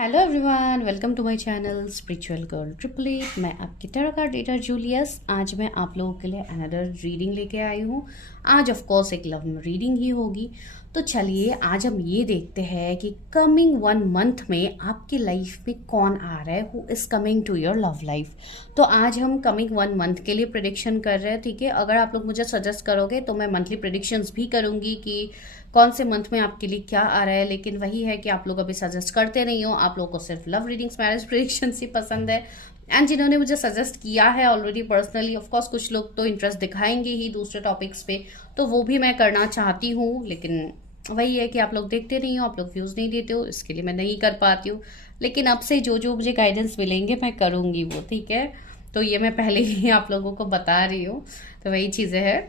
Hello everyone, welcome to my channel spiritual girl triple eight. मैं आपकी tarot card reader Julius. आज मैं आप लोगों के लिए अनदर रीडिंग लेके आई हूँ। आज ऑफ कोर्स एक लव रीडिंग ही होगी। तो चलिए आज हम ये देखते हैं कि कमिंग 1 मंथ में आपकी लाइफ में कौन आ रहा है, who is coming to your love life. तो आज हम कमिंग 1 मंथ के लिए प्रिडिक्शन कर रहे हैं, ठीक है। अगर आप लोग मुझे सजेस्ट करोगे तो मैं मंथली प्रिडिक्शंस भी करूँगी कि कौन से मंथ में आपके लिए क्या आ रहा है। लेकिन वही है कि आप लोग अभी सजेस्ट करते नहीं हो, आप लोग को सिर्फ लव रीडिंग्स, मैरिज प्रेडिक्शंस ही पसंद है। एंड जिन्होंने मुझे सजेस्ट किया है ऑलरेडी पर्सनली, ऑफ कोर्स कुछ लोग तो इंटरेस्ट दिखाएंगे ही दूसरे टॉपिक्स पे, तो वो भी मैं करना चाहती हूँ। लेकिन वही है कि आप लोग देखते नहीं हो, आप लोग व्यूज़ नहीं देते हो, इसके लिए मैं नहीं कर पाती हूँ। लेकिन अब से जो जो मुझे गाइडेंस मिलेंगे मैं करूँगी वो, ठीक है। तो ये मैं पहले ही आप लोगों को बता रही हूँ। तो वही चीज़ें हैं।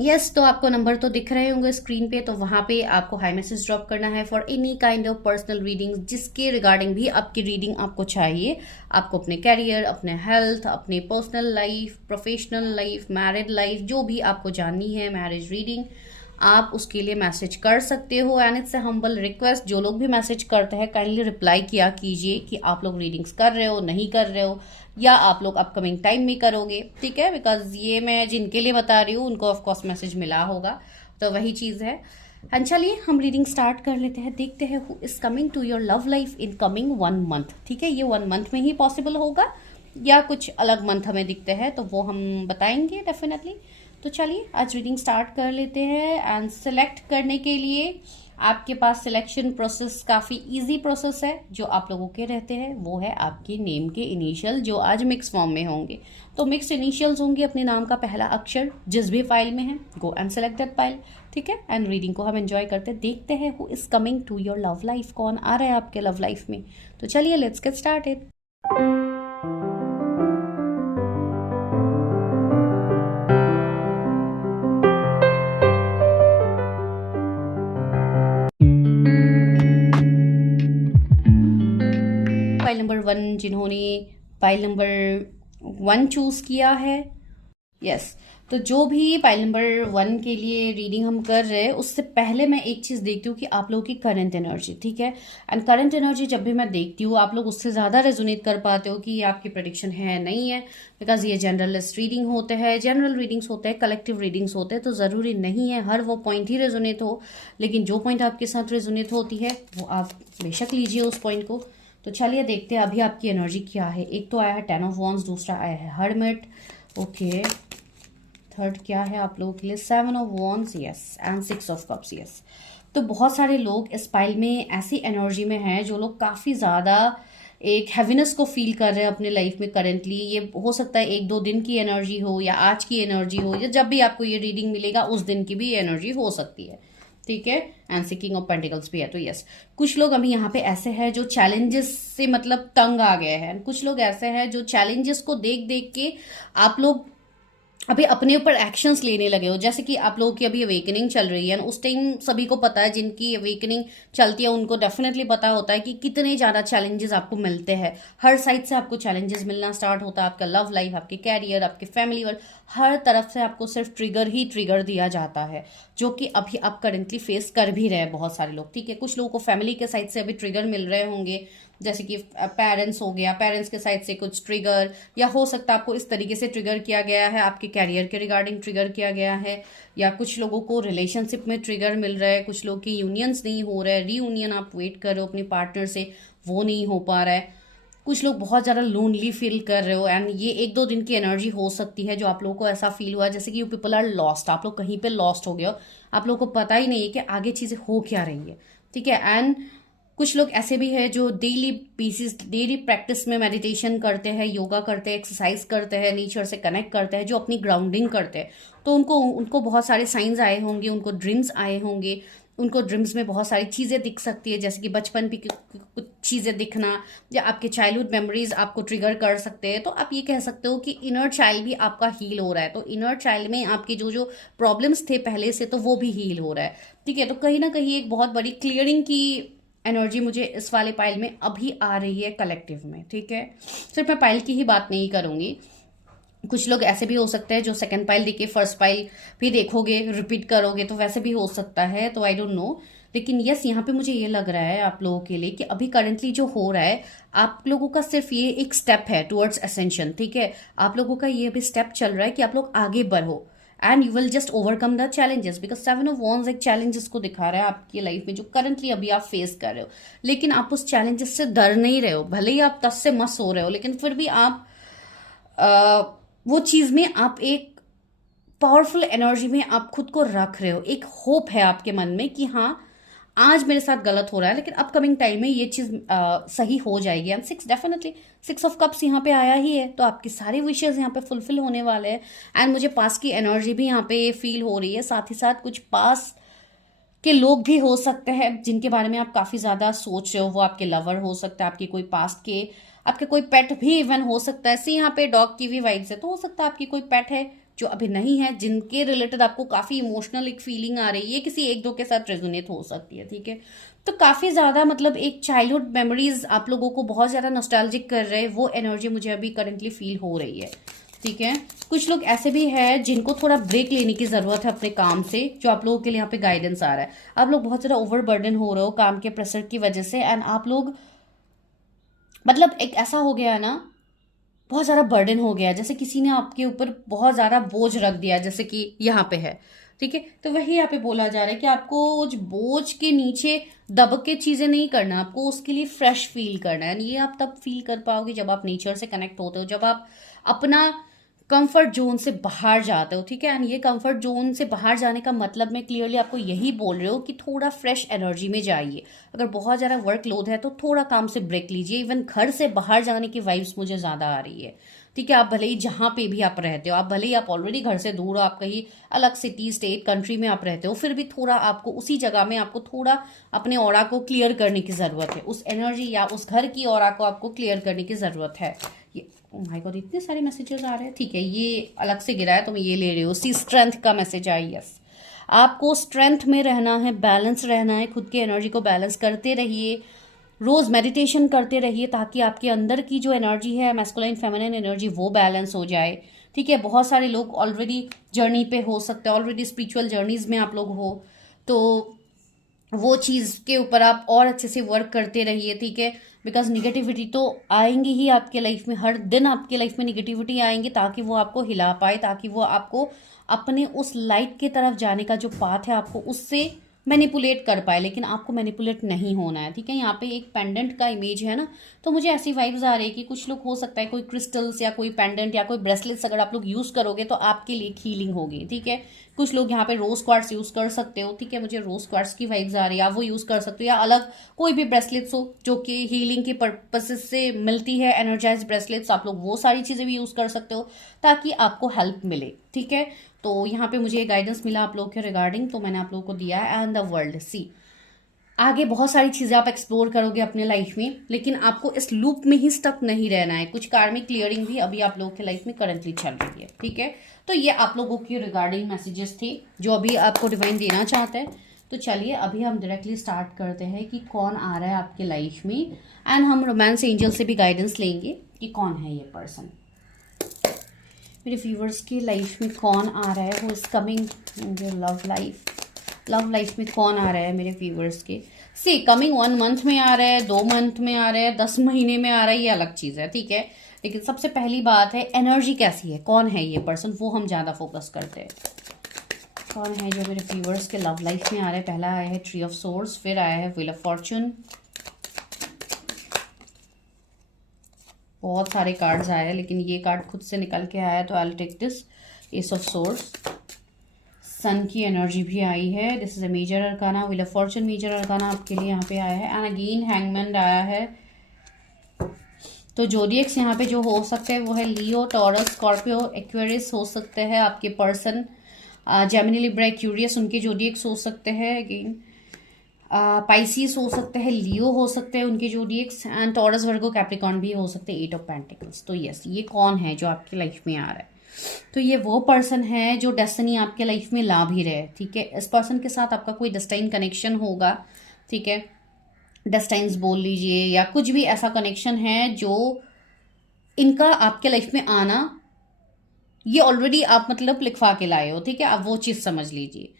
यस, तो आपको नंबर तो दिख रहे होंगे स्क्रीन पे, तो वहां पे आपको हाई मैसेज ड्रॉप करना है for any kind of personal reading, जिसके रिगार्डिंग भी आपकी रीडिंग आपको चाहिए। आपको अपने कैरियर, अपने हेल्थ, अपने personal life, professional life, married life, जो भी आपको जाननी है, मैरिज रीडिंग, आप उसके लिए मैसेज कर सकते हो। And it's a humble request, जो लोग भी मैसेज करते हैं काइंडली रिप्लाई किया कीजिए कि आप लोग रीडिंग्स कर रहे हो, नहीं कर रहे हो, या आप लोग अपकमिंग टाइम में करोगे, ठीक है। बिकॉज ये मैं जिनके लिए बता रही हूँ उनको ऑफकोर्स मैसेज मिला होगा, तो वही चीज़ है। एंड चलिए हम रीडिंग स्टार्ट कर लेते हैं। देखते हैं who is coming to your love life in coming 1 month, ठीक है। ये 1 मंथ में ही पॉसिबल होगा या कुछ अलग मंथ हमें दिखते हैं तो वो हम बताएंगे डेफिनेटली। तो चलिए आज रीडिंग स्टार्ट कर लेते हैं। एंड सेलेक्ट करने के लिए आपके पास सिलेक्शन प्रोसेस काफ़ी इजी प्रोसेस है। जो आप लोगों के रहते हैं वो है आपके नेम के इनिशियल, जो आज मिक्स फॉर्म में होंगे। तो मिक्स इनिशियल्स होंगे अपने नाम का पहला अक्षर जिस भी फाइल में है। Go and select that file, ठीक है। एंड रीडिंग को हम एंजॉय करते देखते हैं who is coming to your love life, कौन आ रहा है आपके लव लाइफ में। तो चलिए let's get started. File number 1, जिन्होंने फाइल नंबर 1 चूज किया है, यस। तो जो भी फाइल नंबर 1 के लिए रीडिंग हम कर रहे हैं उससे पहले मैं एक चीज़ देखती हूँ कि आप लोगों की करंट एनर्जी, ठीक है। एंड करंट एनर्जी जब भी मैं देखती हूँ आप लोग उससे ज़्यादा रेजोनेट कर पाते हो कि ये आपकी प्रेडिक्शन है नहीं है। बिकॉज ये जनरलिस्ट रीडिंग होते हैं, जनरल रीडिंग्स होते हैं, कलेक्टिव रीडिंग्स होते हैं, तो ज़रूरी नहीं है हर वो पॉइंट ही रेजोनेट हो। लेकिन जो पॉइंट आपके साथ रेजोनेट होती है वो आप बेशक लीजिए उस पॉइंट को। तो चलिए देखते हैं अभी आपकी एनर्जी क्या है। एक तो आया है 10 ऑफ वॉन्ड्स, दूसरा आया है हर्मिट, ओके। थर्ड क्या है आप लोगों के लिए? 7 of wands, yes. And 6 of cups, yes. तो बहुत सारे लोग इस पाइल में ऐसी एनर्जी में हैं जो लोग काफ़ी ज़्यादा एक हैवीनेस को फील कर रहे हैं अपने लाइफ में करेंटली। ये हो सकता है 1-2 दिन की एनर्जी हो, या आज की एनर्जी हो, या जब भी आपको ये रीडिंग मिलेगा उस दिन की भी एनर्जी हो सकती है, ठीक है। एंड सिकिंग ऑफ पेंटिकल्स भी है, तो यस। कुछ लोग अभी यहाँ पे ऐसे हैं जो चैलेंजेस से मतलब तंग आ गए हैं। कुछ लोग ऐसे हैं जो चैलेंजेस को देख देख के आप लोग अभी अपने ऊपर एक्शंस लेने लगे हो। जैसे कि आप लोगों की अभी अवेकनिंग चल रही है, उस टाइम सभी को पता है, जिनकी अवेकनिंग चलती है उनको डेफिनेटली पता होता है कि कितने ज़्यादा चैलेंजेस आपको मिलते हैं। हर साइड से आपको चैलेंजेस मिलना स्टार्ट होता है। आपका लव लाइफ, आपके कैरियर, आपके फैमिली वर्ल्ड, हर तरफ से आपको सिर्फ ट्रिगर ही ट्रिगर दिया जाता है, जो कि अभी आप करेंटली फेस कर भी रहे हैं बहुत सारे लोग, ठीक है। कुछ लोगों को फैमिली के साइड से अभी ट्रिगर मिल रहे होंगे, जैसे कि पेरेंट्स हो गया, पेरेंट्स के साइड से कुछ ट्रिगर, या हो सकता है आपको इस तरीके से ट्रिगर किया गया है, आपके कैरियर के रिगार्डिंग ट्रिगर किया गया है, या कुछ लोगों को रिलेशनशिप में ट्रिगर मिल रहा है। कुछ लोग की यूनियंस नहीं हो रहा है, रीयूनियन आप वेट कर रहे हो अपने पार्टनर से, वो नहीं हो पा रहा है। कुछ लोग बहुत ज़्यादा लोनली फील कर रहे हो। एंड ये 1-2 दिन की एनर्जी हो सकती है जो आप लोगों को ऐसा फील हुआ जैसे कि यू पीपल आर लॉस्ट, आप लोग कहीं पे लॉस्ट हो गए हो, आप लोगों को पता ही नहीं है कि आगे चीज़ें हो क्या रही है, ठीक है। एंड कुछ लोग ऐसे भी हैं जो डेली प्रैक्टिस में मेडिटेशन करते हैं, योगा करते हैं, एक्सरसाइज करते हैं, नेचर से कनेक्ट करते हैं, जो अपनी ग्राउंडिंग करते हैं। तो उनको उनको बहुत सारे साइंस आए होंगे, उनको ड्रीम्स आए होंगे। उनको ड्रीम्स में बहुत सारी चीज़ें दिख सकती है, जैसे कि बचपन की कुछ चीज़ें दिखना, या आपके चाइल्डहुड मेमोरीज आपको ट्रिगर कर सकते हैं। तो आप ये कह सकते हो कि इनर चाइल्ड भी आपका हील हो रहा है। तो इनर चाइल्ड में आपके जो जो प्रॉब्लम्स थे पहले से, तो वो भी हील हो रहा है, ठीक है। तो कहीं ना कहीं एक बहुत बड़ी क्लियरिंग की एनर्जी मुझे इस वाले पाइल में अभी आ रही है कलेक्टिव में, ठीक है। सिर्फ मैं पाइल की ही बात नहीं करूंगी। कुछ लोग ऐसे भी हो सकते हैं जो सेकंड पाइल देखे फर्स्ट पाइल भी देखोगे, रिपीट करोगे, तो वैसे भी हो सकता है। तो आई डोंट नो, लेकिन यस, यहाँ पे मुझे ये लग रहा है आप लोगों के लिए कि अभी करंटली जो हो रहा है, आप लोगों का सिर्फ ये एक स्टेप है टुवर्ड्स असेंशन, ठीक है। आप लोगों का ये भी स्टेप चल रहा है कि आप लोग आगे बढ़ो and you will just overcome the challenges, because 7 of Wands एक चैलेंजेस को दिखा रहा है आपकी लाइफ में जो करंटली अभी आप फेस कर रहे हो। लेकिन आप उस चैलेंजेस से डर नहीं रहे हो, भले ही आप तस से मस हो रहे हो, लेकिन फिर भी आप वो चीज में आप एक पावरफुल एनर्जी में आप खुद को रख रहे हो। एक होप है आपके मन में कि हाँ, आज मेरे साथ गलत हो रहा है लेकिन अपकमिंग टाइम में ये चीज सही हो जाएगी। एंड 6 डेफिनेटली 6 of Cups यहाँ पे आया ही है, तो आपकी सारी विशेष यहाँ पे फुलफिल होने वाले हैं। एंड मुझे पास की एनर्जी भी यहाँ पे फील हो रही है, साथ ही साथ कुछ पास के लोग भी हो सकते हैं जिनके बारे में आप काफी ज्यादा सोच रहे हो। वो आपके लवर हो सकता है, आपके कोई पास्ट के, आपके कोई पेट भी इवन हो सकता है। सी यहाँ पे डॉग की भी वाइब्स है, तो हो सकता है आपकी कोई पेट है जो अभी नहीं है, जिनके रिलेटेड आपको काफी इमोशनल एक फीलिंग आ रही है, किसी एक दो के साथ रेजोनेट हो सकती है, ठीक है। तो काफी ज्यादा मतलब एक चाइल्डहुड मेमोरीज आप लोगों को बहुत ज्यादा नॉस्टैल्जिक कर रहे हैं, वो एनर्जी मुझे अभी करंटली फील हो रही है, ठीक है। कुछ लोग ऐसे भी हैं जिनको थोड़ा ब्रेक लेने की जरूरत है अपने काम से, जो आप लोगों के लिए यहाँ पे गाइडेंस आ रहा है। आप लोग बहुत ज्यादा ओवरबर्डन हो रहे हो काम के प्रेशर की वजह से, एंड आप लोग मतलब एक ऐसा हो गया है ना, बहुत ज़्यादा बर्डन हो गया, जैसे किसी ने आपके ऊपर बहुत ज़्यादा बोझ रख दिया, जैसे कि यहाँ पे है, ठीक है। तो वही यहाँ पे बोला जा रहा है कि आपको उस बोझ के नीचे दब के चीज़ें नहीं करना, आपको उसके लिए फ्रेश फील करना है। ये आप तब फील कर पाओगे जब आप नेचर से कनेक्ट होते हो, जब आप अपना कंफर्ट जोन से बाहर जाते हो, ठीक है। एंड ये कंफर्ट जोन से बाहर जाने का मतलब मैं क्लियरली आपको यही बोल रही हूँ कि थोड़ा फ्रेश एनर्जी में जाइए। अगर बहुत ज़्यादा वर्कलोड है तो थोड़ा काम से ब्रेक लीजिए। इवन घर से बाहर जाने की वाइब्स मुझे ज़्यादा आ रही है, ठीक है। आप भले ही जहाँ पे भी आप रहते हो, आप भले ही आप ऑलरेडी घर से दूर हो, आप कहीं अलग सिटी स्टेट कंट्री में आप रहते हो, फिर भी थोड़ा आपको उसी जगह में आपको थोड़ा अपने ऑरा को क्लियर करने की ज़रूरत है। उस एनर्जी या उस घर की ऑरा को आपको क्लियर करने की ज़रूरत है। ये ओह माय गॉड, इतने सारे मैसेजेस आ रहे हैं, ठीक है। ये अलग से गिरा है तो मैं ये ले रही हूँ। सी स्ट्रेंथ का मैसेज आई, यस। आपको स्ट्रेंथ में रहना है, बैलेंस रहना है, खुद की एनर्जी को बैलेंस करते रहिए, रोज मेडिटेशन करते रहिए ताकि आपके अंदर की जो एनर्जी है, मैस्कुलाइन फेमिनिन एनर्जी, वो बैलेंस हो जाए, ठीक है। बहुत सारे लोग ऑलरेडी जर्नी पे हो सकते हैं, ऑलरेडी स्पिरिचुअल जर्नीज में आप लोग हो, तो वो चीज़ के ऊपर आप और अच्छे से वर्क करते रहिए, ठीक है। बिकॉज निगेटिविटी तो आएंगी ही आपके लाइफ में, हर दिन आपके लाइफ में निगेटिविटी आएंगी, ताकि वो आपको हिला पाए, ताकि वो आपको अपने उस लाइट की तरफ जाने का जो पाथ है आपको उससे मैनिपुलेट कर पाए। लेकिन आपको मैनिपुलेट नहीं होना है, ठीक है। यहाँ पे एक पेंडेंट का इमेज है ना, तो मुझे ऐसी वाइब्स आ रही है कि कुछ लोग हो सकता है कोई क्रिस्टल्स या कोई पेंडेंट या कोई ब्रेसलेट्स अगर आप लोग यूज़ करोगे तो आपके लिए हीलिंग होगी, ठीक है। कुछ लोग यहाँ पे रोज क्वार्ट्स यूज़ कर सकते हो, ठीक है। मुझे रोज क्वार्ट्स की वाइब्स आ रही है, आप वो यूज़ कर सकते हो, या अलग कोई भी ब्रेसलेट्स हो जो कि हीलिंग के पर्पसेस से मिलती है, एनर्जाइज ब्रेसलेट्स, आप लोग वो सारी चीज़ें भी यूज़ कर सकते हो ताकि आपको हेल्प मिले, ठीक है। तो यहाँ पे मुझे गाइडेंस मिला आप लोगों के रिगार्डिंग, तो मैंने आप लोगों को दिया है। एंड द वर्ल्ड, सी आगे बहुत सारी चीजें आप एक्सप्लोर करोगे अपने लाइफ में, लेकिन आपको इस लूप में ही स्टक नहीं रहना है। कुछ कार्मिक क्लियरिंग भी अभी आप लोगों के लाइफ में करंटली चल रही है, ठीक है। तो ये आप लोगों की रिगार्डिंग मैसेजेस थे जो अभी आपको डिवाइन देना चाहते हैं। तो चलिए अभी हम डायरेक्टली स्टार्ट करते हैं कि कौन आ रहा है आपके लाइफ में, एंड हम रोमांस एंजल से भी गाइडेंस लेंगे कि कौन है ये पर्सन मेरे व्यूवर्स की लाइफ में, कौन आ रहा है, वो is coming in love life में कौन आ रहा है मेरे व्यूवर्स के। सी कमिंग 1 मंथ में आ रहा है, 2 मंथ में आ रहा है, 10 महीने में आ रहा है, ये अलग चीज़ है, ठीक है। लेकिन सबसे पहली बात है एनर्जी कैसी है, कौन है ये पर्सन, वो हम ज़्यादा फोकस करते हैं। कौन है जो मेरे व्यूवर्स के लव लाइफ में आ रहा है। पहला आया है ट्री ऑफ सोर्ड्स, फिर आया है व्हील ऑफ फॉर्चून, बहुत सारे कार्ड्स आए हैं लेकिन ये कार्ड खुद से निकल के आया है, तो I will take this. Ace of swords, sun की एनर्जी भी आई है, this is a major arcana, wheel of fortune major arcana आपके लिए यहाँ पे आया है। एंड अगेन हैंगमैन आया है। तो जोडियक्स यहाँ पे जो हो सकते हैं वो है लियो, टॉरस, स्कॉर्पियो, एक्वेरियस हो सकते हैं आपके पर्सन, जेमिनी, लिब्रा, एक्यूरियस उनके जोडियक्स हो सकते हैं। अगेन पाइसिस हो सकते हैं, लियो हो सकते हैं उनके जोडियक्स, एंड टॉरस, वर्गो, कैप्रिकॉर्न भी हो सकते हैं। 8 ऑफ पेंटिकल्स। तो यस, ये कौन है जो आपकी लाइफ में आ रहा है, तो ये वो पर्सन है जो डेस्टिनी आपके लाइफ में ला भी रहे, ठीक है। इस पर्सन के साथ आपका कोई डेस्टाइन कनेक्शन होगा, ठीक है। डेस्टाइन्स बोल लीजिए या कुछ भी ऐसा कनेक्शन है जो इनका आपके लाइफ में आना, ये ऑलरेडी आप मतलब लिखवा के लाए हो, ठीक है। आप वो चीज़ समझ लीजिए।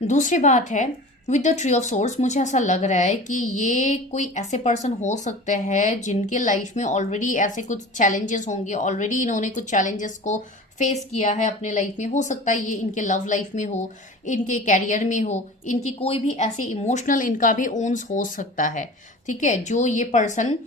दूसरी बात है with the three of source मुझे ऐसा लग रहा है कि ये कोई ऐसे पर्सन हो सकते हैं जिनके लाइफ में ऑलरेडी ऐसे कुछ चैलेंजेस होंगे, ऑलरेडी इन्होंने कुछ चैलेंजेस को फेस किया है अपने लाइफ में। हो सकता है ये इनके लव लाइफ में हो, इनके कैरियर में हो, इनकी कोई भी ऐसे इमोशनल इनका भी ओन्स हो सकता है, ठीक है, जो ये पर्सन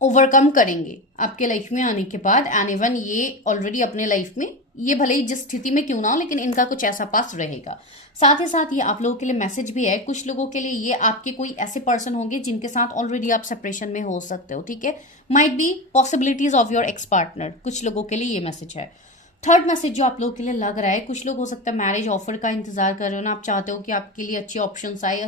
ओवरकम करेंगे आपके लाइफ में आने के बाद। एंड इवन ये ऑलरेडी अपने लाइफ में, ये भले ही जिस स्थिति में क्यों ना हो, लेकिन इनका कुछ ऐसा पास रहेगा। साथ ही साथ ये आप लोगों के लिए मैसेज भी है, कुछ लोगों के लिए ये आपके कोई ऐसे पर्सन होंगे जिनके साथ ऑलरेडी आप सेपरेशन में हो सकते हो, ठीक है। Might be possibilities of your ex partner, कुछ लोगों के लिए ये मैसेज है। थर्ड मैसेज जो आप लोगों के लिए लग रहा है, कुछ लोग हो सकता है मैरिज ऑफर का इंतजार कर रहे हो ना, आप चाहते हो कि आपके लिए अच्छे ऑप्शन आए,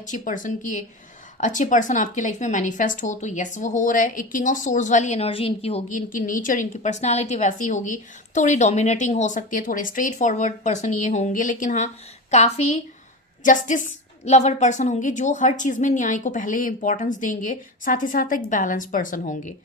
अच्छे पर्सन आपकी लाइफ में मैनिफेस्ट हो, तो यस वो हो रहा है। एक किंग ऑफ सोर्स वाली एनर्जी इनकी होगी, इनकी नेचर, इनकी पर्सनालिटी वैसी होगी, थोड़ी डोमिनेटिंग हो सकती है, थोड़े स्ट्रेट फॉरवर्ड पर्सन ये होंगे, लेकिन हाँ काफ़ी जस्टिस लवर पर्सन होंगे जो हर चीज़ में न्याय को पहले इंपॉर्टेंस देंगे, साथ ही साथ एक बैलेंस पर्सन होंगे,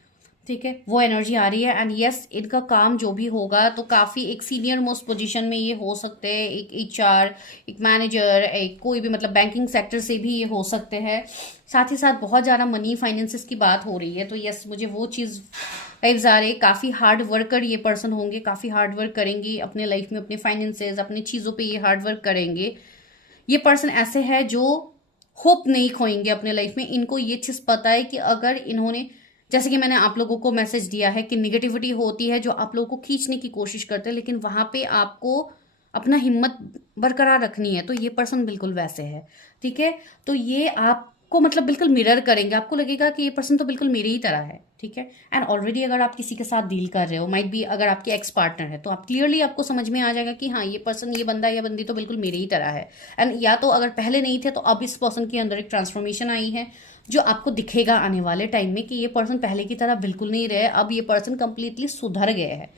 ठीक है, वो एनर्जी आ रही है। एंड यस इनका काम जो भी होगा तो काफ़ी एक सीनियर मोस्ट पोजीशन में ये हो सकते हैं, एक एचआर, एक मैनेजर, एक कोई भी मतलब बैंकिंग सेक्टर से भी ये हो सकते हैं। साथ ही साथ बहुत ज़्यादा मनी फाइनेंसेस की बात हो रही है, तो यस मुझे वो चीज़ वाइब्स आ रही है। काफ़ी हार्ड वर्कर ये पर्सन होंगे, काफ़ी हार्ड वर्क करेंगे अपने लाइफ में, अपने फाइनेंसेस, अपनी चीज़ों पर ये हार्ड वर्क करेंगे। ये पर्सन ऐसे है जो होप नहीं खोएंगे अपने लाइफ में। इनको ये चीज़ पता है कि अगर इन्होंने, जैसे कि मैंने आप लोगों को मैसेज दिया है कि निगेटिविटी होती है जो आप लोगों को खींचने की कोशिश करते हैं, लेकिन वहां पे आपको अपना हिम्मत बरकरार रखनी है, तो ये पर्सन बिल्कुल वैसे है, ठीक है। तो ये आपको मतलब बिल्कुल मिरर करेंगे, आपको लगेगा कि ये पर्सन तो बिल्कुल मेरी ही तरह है, ठीक है। एंड ऑलरेडी अगर आप किसी के साथ डील कर रहे हो, माइट बी अगर आपके एक्स पार्टनर है, तो आप क्लियरली आपको समझ में आ जाएगा कि हाँ ये पर्सन, ये बंदा या बंदी तो बिल्कुल मेरी ही तरह है। एंड या तो अगर पहले नहीं थे तो अब इस पर्सन के अंदर एक ट्रांसफॉर्मेशन आई है जो आपको दिखेगा आने वाले टाइम में कि ये पर्सन पहले की तरह बिल्कुल नहीं रहे, अब ये पर्सन कंप्लीटली सुधर गए हैं।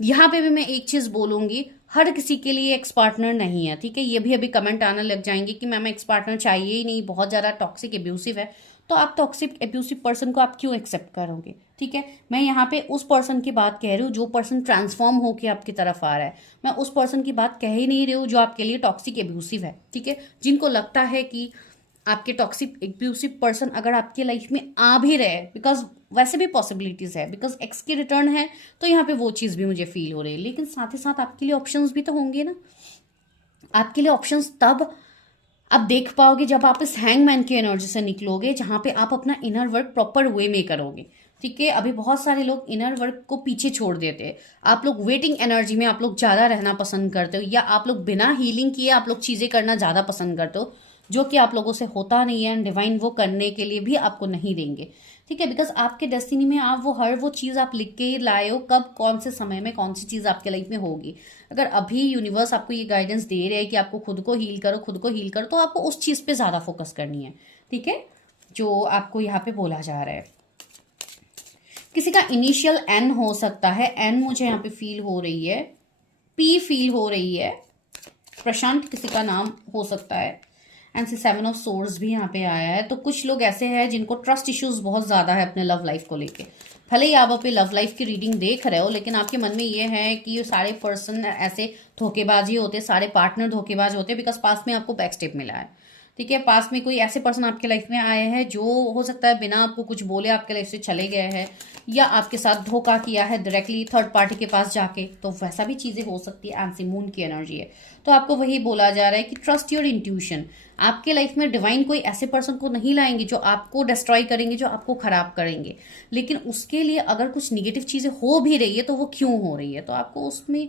यहाँ पे भी मैं एक चीज बोलूंगी, हर किसी के लिए एक्स पार्टनर नहीं है, ठीक है। ये भी अभी कमेंट आने लग जाएंगे कि मैम एक्स पार्टनर चाहिए ही नहीं, बहुत ज्यादा टॉक्सिक एब्यूसिव है, तो आप टॉक्सिक एब्यूसिव पर्सन को आप क्यों एक्सेप्ट करोगे, ठीक है। मैं यहाँ पे उस पर्सन की बात कह रही हूँ जो पर्सन ट्रांसफॉर्म होकर आपकी तरफ आ रहा है, मैं उस पर्सन की बात कह ही नहीं रही हूँ जो आपके लिए टॉक्सिक एब्यूसिव है, ठीक है। जिनको लगता है कि आपके टॉक्सिक एब्यूसिव पर्सन अगर आपके लाइफ में आ भी रहे, बिकॉज वैसे भी पॉसिबिलिटीज है, बिकॉज एक्स की रिटर्न है, तो यहाँ पे वो चीज़ भी मुझे फील हो रही है। लेकिन साथ ही साथ आपके लिए ऑप्शंस भी तो होंगे ना, आपके लिए ऑप्शंस तब आप देख पाओगे जब आप इस हैंगमैन की एनर्जी से निकलोगे, जहां पे आप अपना इनर वर्क प्रॉपर वे में करोगे, ठीक है। अभी बहुत सारे लोग इनर वर्क को पीछे छोड़ देते हैं, आप लोग वेटिंग एनर्जी में आप लोग ज़्यादा रहना पसंद करते हो, या आप लोग बिना हीलिंग किए आप लोग चीज़ें करना ज़्यादा पसंद करते हो, जो कि आप लोगों से होता नहीं है। एंड डिवाइन वो करने के लिए भी आपको नहीं देंगे, ठीक है, बिकॉज आपके डेस्टिनी में आप वो चीज़ आप लिख के लाए हो, कब कौन से समय में कौन सी चीज़ आपके लाइफ में होगी। अगर अभी यूनिवर्स आपको ये गाइडेंस दे रहे हैं कि आपको खुद को हील करो, खुद को हील करो, तो आपको उस चीज़ पे ज़्यादा फोकस करनी है, ठीक है, जो आपको यहाँ पे बोला जा रहा है। किसी का इनिशियल एन हो सकता है, एन मुझे यहाँ पे फील हो रही है, पी फील हो रही है, प्रशांत किसी का नाम हो सकता है। एंड सेवन ऑफ सोर्स भी यहाँ पे आया है, तो कुछ लोग ऐसे हैं जिनको ट्रस्ट इश्यूज बहुत ज्यादा है अपने लव लाइफ को लेके। भले ही आप अपने लव लाइफ की रीडिंग देख रहे हो, लेकिन आपके मन में ये है कि सारे पर्सन ऐसे धोखेबाज ही होते, सारे पार्टनर धोखेबाज होते, बिकॉज पास में आपको बैक स्टेप मिला है, ठीक है। पास में कोई ऐसे पर्सन आपके लाइफ में आए हैं जो हो सकता है बिना आपको कुछ बोले आपके लाइफ से चले गए हैं, या आपके साथ धोखा किया है डायरेक्टली थर्ड पार्टी के पास जाके, तो वैसा भी चीजें हो सकती है। एंड मून की एनर्जी है, तो आपको वही बोला जा रहा है कि ट्रस्ट योर इंट्यूशन। आपके लाइफ में डिवाइन कोई ऐसे पर्सन को नहीं लाएंगे जो आपको डिस्ट्रॉय करेंगे, जो आपको खराब करेंगे, लेकिन उसके लिए अगर कुछ निगेटिव चीजें हो भी रही है तो वो क्यों हो रही है, तो आपको उसमें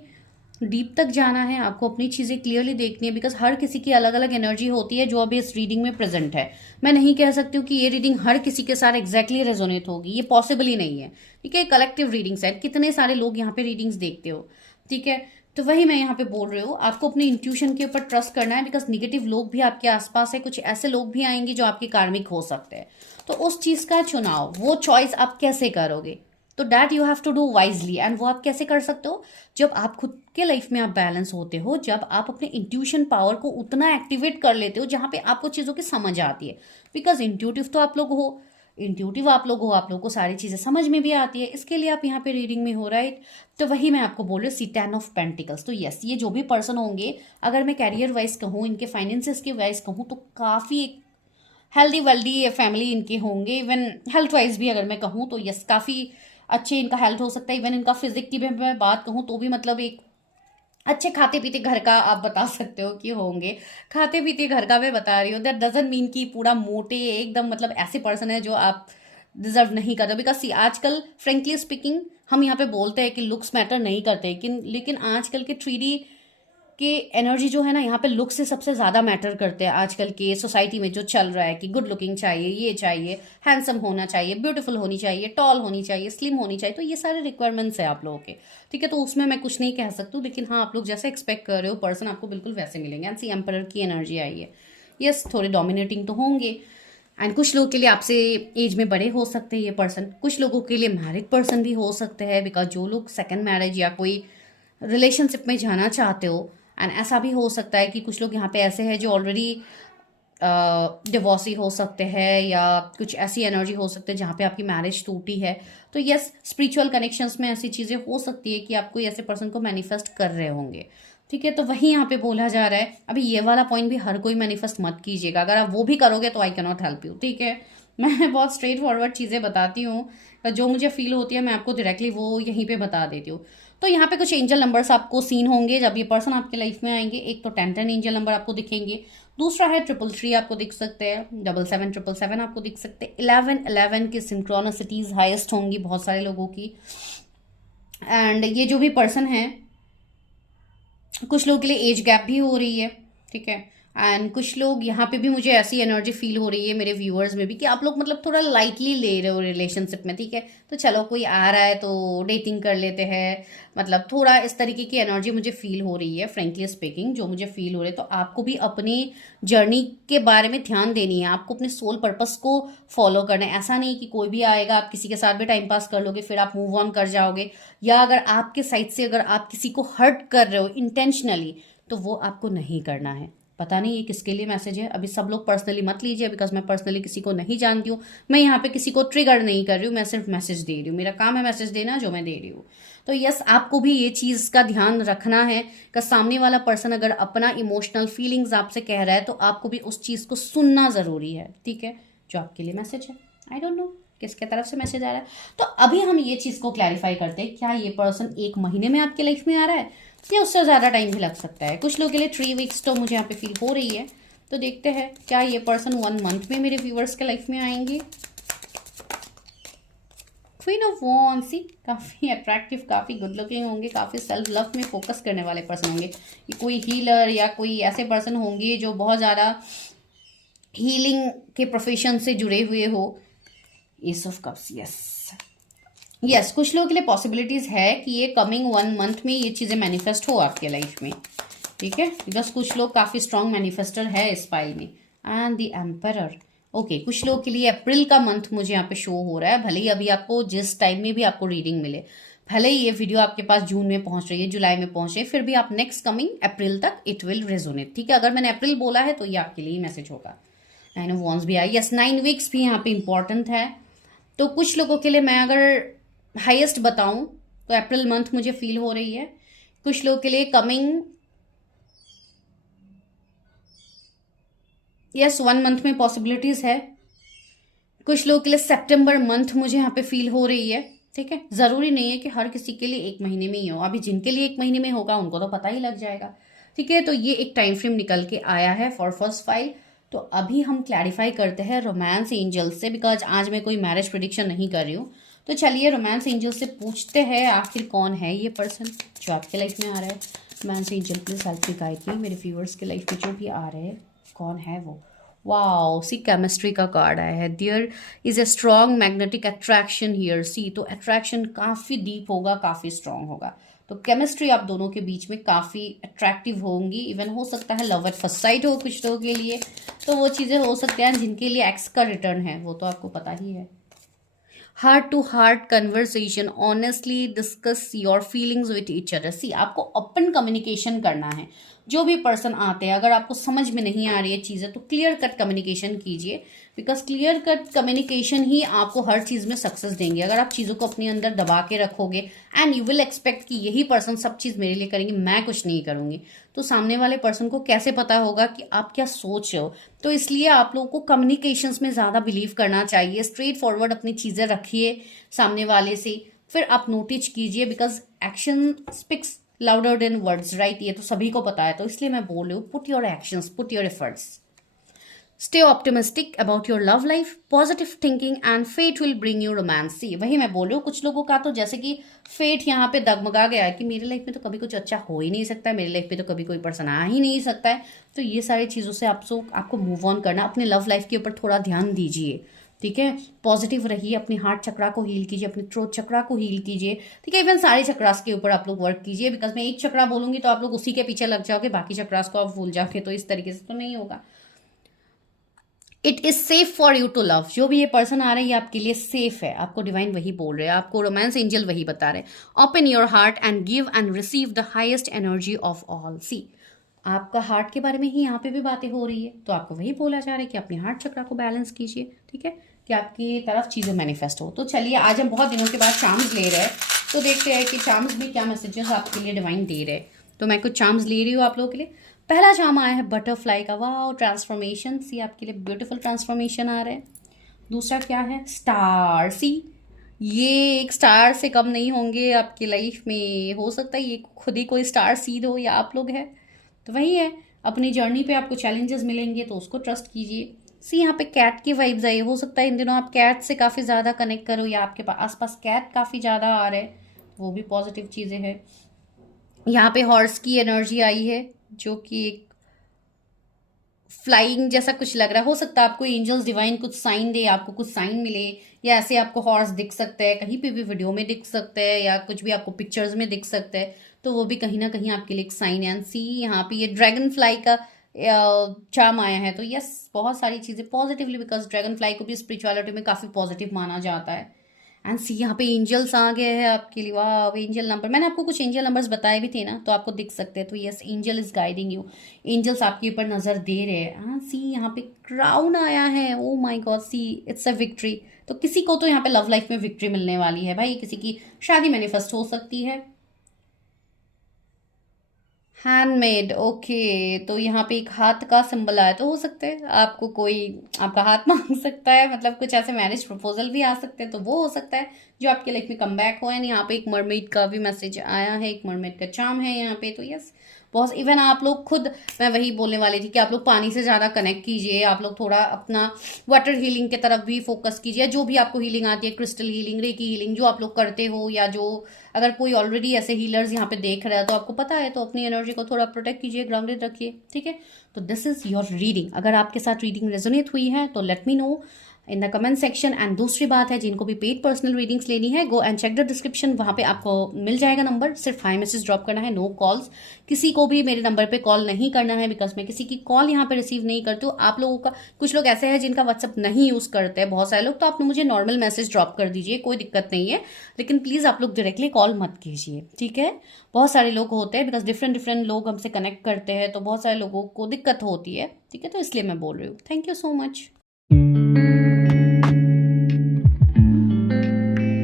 डीप तक जाना है, आपको अपनी चीज़ें क्लियरली देखनी है, बिकॉज हर किसी की अलग अलग एनर्जी होती है जो अभी इस रीडिंग में प्रेजेंट है। मैं नहीं कह सकती हूँ कि ये रीडिंग हर किसी के साथ एग्जैक्टली रेजोनेट होगी, ये पॉसिबल ही नहीं है, ठीक है। कलेक्टिव रीडिंग्स है, कितने सारे लोग यहाँ पे रीडिंग्स देखते हो, ठीक है। तो वही मैं यहाँ पे बोल रही हूँ, आपको अपने इंट्यूशन के ऊपर ट्रस्ट करना है, बिकॉज निगेटिव लोग भी आपके आसपास है, कुछ ऐसे लोग भी आएंगे जो आपके कार्मिक हो सकते हैं, तो उस चीज का चुनाव, वो चॉइस आप कैसे करोगे, तो that you have to do wisely. And वो आप कैसे कर सकते हो, जब आप खुद के लाइफ में आप बैलेंस होते हो, जब आप अपने इंट्यूशन पावर को उतना एक्टिवेट कर लेते हो जहां पे आपको चीज़ों की समझ आती है, बिकॉज इंट्यूटिव तो आप लोग हो, इंट्यूटिव आप लोग हो, आप लोग को सारी चीज़ें समझ में भी आती है, इसके लिए आप यहाँ पे रीडिंग में हो, राइट। तो वही मैं आपको बोल रही हूँ, सी 10 ऑफ पेंटिकल्स। तो यस, ये जो भी पर्सन होंगे, अगर मैं कैरियर वाइज कहूँ, इनके फाइनेंसिस के वाइज कहूँ, तो काफ़ी हेल्दी वेल्दी फैमिली इनके होंगे। इवन हेल्थ वाइज भी अगर मैं कहूँ तो यस, काफ़ी अच्छे इनका हेल्थ हो सकता है। इवन इनका फिजिक की भी मैं बात कहूँ तो भी मतलब एक अच्छे खाते पीते घर का आप बता सकते हो कि होंगे। खाते पीते घर का मैं बता रही हूँ, दैट डजंट मीन कि पूरा मोटे एकदम, मतलब ऐसे पर्सन है जो आप डिजर्व नहीं करते। बिकॉज सी आजकल फ्रेंकली स्पीकिंग हम यहाँ पे बोलते हैं कि लुक्स मैटर नहीं करते, लेकिन आजकल के 3D कि एनर्जी जो है ना, यहाँ पे लुक से सबसे ज़्यादा मैटर करते हैं आजकल के सोसाइटी में जो चल रहा है कि गुड लुकिंग चाहिए, ये चाहिए, हैंडसम होना चाहिए, ब्यूटीफुल होनी चाहिए, टॉल होनी चाहिए, स्लिम होनी चाहिए। तो ये सारे रिक्वायरमेंट्स है आप लोगों के, ठीक है। तो उसमें मैं कुछ नहीं कह सकती, लेकिन हाँ, आप लोग जैसे एक्सपेक्ट कर रहे हो पर्सन आपको बिल्कुल वैसे मिलेंगे। एंड सी एम्परर की एनर्जी आई है, यस, थोड़े डोमिनेटिंग तो होंगे। एंड कुछ लोगों के लिए आपसे एज में बड़े हो सकते हैं ये पर्सन, कुछ लोगों के लिए मैरिड पर्सन भी हो सकते हैं। बिकॉज जो लोग सेकेंड मैरिज या कोई रिलेशनशिप में जाना चाहते हो, एंड ऐसा भी हो सकता है कि कुछ लोग यहाँ पे ऐसे हैं जो ऑलरेडी डिवोर्सी हो सकते हैं, या कुछ ऐसी एनर्जी हो सकती है जहाँ पे आपकी मैरिज टूटी है। तो यस, स्पिरिचुअल कनेक्शंस में ऐसी चीज़ें हो सकती है कि आप कोई ऐसे पर्सन को मैनिफेस्ट कर रहे होंगे, ठीक है। तो वही यहाँ पे बोला जा रहा है। अभी ये वाला पॉइंट भी हर कोई मैनिफेस्ट मत कीजिएगा, अगर आप वो भी करोगे तो I can not help you, ठीक है। मैं बहुत स्ट्रेट फॉरवर्ड चीज़ें बताती हूँ, जो मुझे फील होती है मैं आपको डायरेक्टली वो यहीं पे बता देती हूँ। तो यहाँ पे कुछ एंजल नंबर्स आपको सीन होंगे जब ये पर्सन आपके लाइफ में आएंगे। एक तो 10 एंजल नंबर आपको दिखेंगे, दूसरा है 333 आपको दिख सकते हैं, 77 आपको दिख सकते हैं, 11 की सिंक्रोनिसिटीज हाईएस्ट होंगी बहुत सारे लोगों की। एंड ये जो भी पर्सन है, कुछ लोगों के लिए एज गैप भी हो रही है, ठीक है। एंड कुछ लोग यहाँ पे भी मुझे ऐसी एनर्जी फील हो रही है मेरे व्यूअर्स में भी कि आप लोग मतलब थोड़ा लाइटली ले रहे हो रिलेशनशिप में, ठीक है। तो चलो कोई आ रहा है तो डेटिंग कर लेते हैं, मतलब थोड़ा इस तरीके की एनर्जी मुझे फील हो रही है, फ्रेंकली स्पीकिंग जो मुझे फील हो रही है। तो आपको भी अपनी जर्नी के बारे में ध्यान देनी है, आपको अपने सोल पर्पस को फॉलो करना है। ऐसा नहीं कि कोई भी आएगा आप किसी के साथ भी टाइम पास कर लोगे फिर आप मूव ऑन कर जाओगे, या अगर आपके साइड से अगर आप किसी को हर्ट कर रहे हो इंटेंशनली तो वो आपको नहीं करना है। पता नहीं ये किसके लिए मैसेज है, अभी सब लोग पर्सनली मत लीजिए, बिकॉज मैं पर्सनली किसी को नहीं जानती हूँ। मैं यहाँ पे किसी को ट्रिगर नहीं कर रही हूँ, मैं सिर्फ मैसेज दे रही हूँ, मेरा काम है मैसेज देना जो मैं दे रही हूँ। तो यस, आपको भी ये चीज़ का ध्यान रखना है कि सामने वाला पर्सन अगर अपना इमोशनल फीलिंग्स आपसे कह रहा है तो आपको भी उस चीज़ को सुनना ज़रूरी है, ठीक है, जो आपके लिए मैसेज है। आई डोंट नो किसके तरफ से मैसेज आ रहा है। तो अभी हम ये चीज़ को क्लैरिफाई करते हैं, क्या ये पर्सन 1 महीने में आपके लाइफ में आ रहा है या उससे ज़्यादा टाइम भी लग सकता है। कुछ लोगों के लिए 3 वीक्स तो मुझे यहाँ पे फील हो रही है। तो देखते हैं क्या ये पर्सन 1 मंथ में मेरे व्यूअर्स के लाइफ में आएंगे। क्वीन ऑफ वॉन्ड्स, काफ़ी अट्रैक्टिव, काफ़ी गुड लुकिंग होंगे, काफ़ी सेल्फ लव में फोकस करने वाले पर्सन होंगे। ये कोई हीलर या कोई ऐसे पर्सन होंगे जो बहुत ज़्यादा हीलिंग के प्रोफेशन से जुड़े हुए हो। एस ऑफ कप्स, यस, कुछ लोगों के लिए पॉसिबिलिटीज है कि ये कमिंग 1 मंथ में ये चीज़ें मैनिफेस्ट हो आपके लाइफ में, ठीक है। बिकॉज कुछ लोग काफ़ी स्ट्रॉन्ग मैनिफेस्टर है इस फाइल में। एंड द एम्परर, ओके, कुछ लोगों के लिए अप्रैल का मंथ मुझे यहाँ पे शो हो रहा है। भले ही अभी आपको जिस टाइम में भी आपको रीडिंग मिले, भले ही ये वीडियो आपके पास जून में पहुंच रही है, जुलाई में पहुंच रही है, फिर भी आप नेक्स्ट कमिंग अप्रैल तक इट विल रेजोनेट, ठीक है। अगर मैंने अप्रैल बोला है तो ये आपके लिए ही मैसेज होगा। 9 ऑफ वॉन्ड्स भी आई, यस, 9 वीक्स भी यहाँ पे इंपॉर्टेंट है। तो कुछ लोगों के लिए मैं अगर हाईएस्ट बताऊं तो अप्रैल मंथ मुझे फील हो रही है। कुछ लोगों के लिए कमिंग 1 मंथ में पॉसिबिलिटीज है। कुछ लोगों के लिए सितंबर मंथ मुझे यहाँ पे फील हो रही है, ठीक है। जरूरी नहीं है कि हर किसी के लिए 1 महीने में ही हो, अभी जिनके लिए 1 महीने में होगा उनको तो पता ही लग जाएगा, ठीक है। तो ये एक टाइम फ्रेम निकल के आया है फॉर फर्स्ट फाइल। तो अभी हम क्लैरिफाई करते हैं रोमांस एंजल से, बिकॉज आज मैं कोई मैरिज प्रेडिक्शन नहीं कर रही हूँ। तो चलिए रोमांस एंजल से पूछते हैं आखिर कौन है ये पर्सन जो आपके लाइफ में आ रहा है। Romance angel please help me guide me, मेरे व्यूअर्स के लाइफ में जो भी आ रहे हैं कौन है वो। वाओ, सी केमिस्ट्री का कार्ड आया है। There is a strong magnetic attraction here, see, तो अट्रैक्शन काफ़ी डीप होगा, काफ़ी स्ट्रॉन्ग होगा। तो केमिस्ट्री आप दोनों के बीच में काफ़ी अट्रैक्टिव होंगी। इवन हो सकता है लव एट फर्स्ट साइट हो कुछ लोगों के लिए, तो वो चीज़ें हो सकती हैं। जिनके लिए एक्स का रिटर्न है वो तो आपको पता ही है। Heart to heart conversation, honestly discuss your feelings with each other, see, आपको ओपन कम्युनिकेशन करना है। जो भी पर्सन आते हैं, अगर आपको समझ में नहीं आ रही है चीज़ें तो क्लियर कट कम्युनिकेशन कीजिए, बिकॉज क्लियर कट कम्युनिकेशन ही आपको हर चीज़ में सक्सेस देंगे। अगर आप चीज़ों को अपने अंदर दबा के रखोगे एंड यू विल एक्सपेक्ट कि यही पर्सन सब चीज़ मेरे लिए करेंगे, मैं कुछ नहीं करूँगी, तो सामने वाले पर्सन को कैसे पता होगा कि आप क्या सोच रहे हो। तो इसलिए आप लोगों को कम्युनिकेशंस में ज़्यादा बिलीव करना चाहिए, स्ट्रेट फॉरवर्ड अपनी चीज़ें रखिए सामने वाले से, फिर आप नोटिस कीजिए, because action speaks louder than words, right, ये तो सभी को पता है। तो इसलिए मैं बोल रही हूँ, put your actions, put your efforts, stay optimistic about your love life, positive thinking and fate will bring you romance. वही मैं बोल रही हूँ, कुछ लोगों का तो जैसे कि फेट यहाँ पे डगमगा गया है कि मेरे लाइफ में तो कभी कुछ अच्छा हो ही नहीं सकता है, मेरे लाइफ में तो कभी कोई पर्सन आ ही नहीं सकता है। तो ये सारी चीज़ों से आपको मूव ऑन करना, अपने लव लाइफ के ऊपर थोड़ा ध्यान दीजिए, ठीक है। पॉजिटिव रहिए, अपने हार्ट चक्रा को हील कीजिए, अपने थ्रोट चक्रा को हील कीजिए, ठीक है। इवन सारे चक्रास के ऊपर आप लोग वर्क कीजिए, बिकॉज मैं एक चक्रा बोलूंगी तो आप लोग उसी के पीछे लग जाओगे, बाकी चक्रास को आप भूल जाओगे, तो इस तरीके से तो नहीं होगा। It is safe for you to love, जो भी ये पर्सन आ रहे हैं ये आपके लिए सेफ है, आपको डिवाइन वही बोल रहे हैं, आपको रोमांस एंजल वही बता रहे हैं। Open your heart and give and receive the highest energy of all. See, आपका हार्ट के बारे में ही यहाँ पे भी बातें हो रही है, तो आपको वही बोला जा रहा है कि अपने हार्ट चक्रा को बैलेंस कीजिए, ठीक है, कि आपकी तरफ चीज़ें मैनिफेस्ट हो। तो चलिए, आज हम बहुत दिनों के बाद चार्म्स ले रहे हैं, तो देखते हैं कि चार्म्स में क्या मैसेजेस आपके लिए डिवाइन दे रहे हैं। तो मैं कुछ चार्म्स ले रही हूँ आप लोगों के लिए। पहला चार्म आया है बटरफ्लाई का, वाह, ट्रांसफॉर्मेशन। सी, आपके लिए ब्यूटीफुल ट्रांसफॉर्मेशन आ रहा है। दूसरा क्या है, स्टार। सी, ये एक स्टार से कम नहीं होंगे आपकी लाइफ में, हो सकता है ये खुद ही कोई स्टार सीड हो या आप लोग हैं, तो वही है। अपनी जर्नी पे आपको चैलेंजेस मिलेंगे तो उसको ट्रस्ट कीजिए। सी, यहाँ पे कैट की वाइब्स आई, हो सकता है इन दिनों आप कैट से काफ़ी ज़्यादा कनेक्ट करो या आपके पास आसपास कैट काफ़ी ज़्यादा आ रहे हैं, वो भी पॉजिटिव चीज़ें हैं। यहाँ पे हॉर्स की एनर्जी आई है, जो कि एक फ्लाइंग जैसा कुछ लग रहा है। हो सकता है आपको एंजल्स डिवाइन कुछ साइन दे, आपको कुछ साइन मिले, या ऐसे आपको हॉर्स दिख सकता है, कहीं पे भी वीडियो में दिख सकता है, या कुछ भी आपको पिक्चर्स में दिख सकता है, तो वो भी कहीं ना कहीं आपके लिए एक साइन है। एंड सी, यहाँ पे ये ड्रैगन फ्लाई का चार्म आया है, तो यस, बहुत सारी चीज़ें पॉजिटिवली, बिकॉज ड्रैगन फ्लाई को भी स्पिरिचुअलिटी में काफ़ी पॉजिटिव माना जाता है। एंड सी, यहाँ पे एंजल्स आ गए हैं आपके लिए, वाह। एंजल नंबर, मैंने आपको कुछ एंजल नंबर्स बताए भी थे ना, तो आपको दिख सकते हैं। तो yes, angel is guiding you, angels आपके ऊपर नजर दे रहे हैं। हाँ, सी, यहाँ पे क्राउन आया है, oh my god, see, it's a victory. तो किसी को तो यहाँ पे लव लाइफ में विक्ट्री मिलने वाली है भाई, किसी की शादी मैनिफेस्ट हो सकती है। हैंडमेड, ओके, तो यहाँ पे एक हाथ का सिंबल आया, तो हो सकता है आपको कोई आपका हाथ मांग सकता है, मतलब कुछ ऐसे मैरिज प्रपोजल भी आ सकते हैं, तो वो हो सकता है जो आपके लाइफ में कम बैक हो। एंड यहाँ पे एक मरमेड का भी मैसेज आया है, एक मरमेड का चार्म है यहाँ पे, तो यस, बहुत इवन आप लोग खुद, मैं वही बोलने वाली थी कि आप लोग पानी से ज़्यादा कनेक्ट कीजिए, आप लोग थोड़ा अपना वाटर हीलिंग की तरफ भी फोकस कीजिए, जो भी आपको हीलिंग आती है, क्रिस्टल हीलिंग, रेकी हीलिंग, जो आप लोग करते हो, या जो अगर कोई ऑलरेडी ऐसे हीलर्स यहाँ पे देख रहा है तो आपको पता है, तो अपनी एनर्जी को थोड़ा प्रोटेक्ट कीजिए, ग्राउंडेड रखिए, ठीक है। तो दिस इज योर रीडिंग। अगर आपके साथ रीडिंग रेजोनेट हुई है तो let me know in the comment section. And दूसरी बात है, जिनको भी पेड पर्सनल रीडिंग्स लेनी है, go and check the description, वहाँ पे आपको मिल जाएगा नंबर। सिर्फ हाई मैसेज ड्रॉप करना है, नो कॉल्स। किसी को भी मेरे नंबर पे कॉल नहीं करना है, बिकॉज मैं किसी की कॉल यहाँ पे रिसीव नहीं करती हूँ। आप लोगों का, कुछ लोग ऐसे हैं जिनका व्हाट्सअप नहीं यूज़ करते हैं, बहुत सारे लोग, तो आप मुझे नॉर्मल मैसेज ड्रॉप कर दीजिए, कोई दिक्कत नहीं है, लेकिन प्लीज़ आप लोग डायरेक्टली कॉल मत कीजिए, ठीक है। बहुत सारे लोग होते हैं, बिकॉज डिफरेंट लोग हमसे कनेक्ट करते हैं, तो बहुत सारे लोगों को दिक्कत होती है, ठीक है, तो इसलिए मैं बोल रही हूँ। Thank you so much.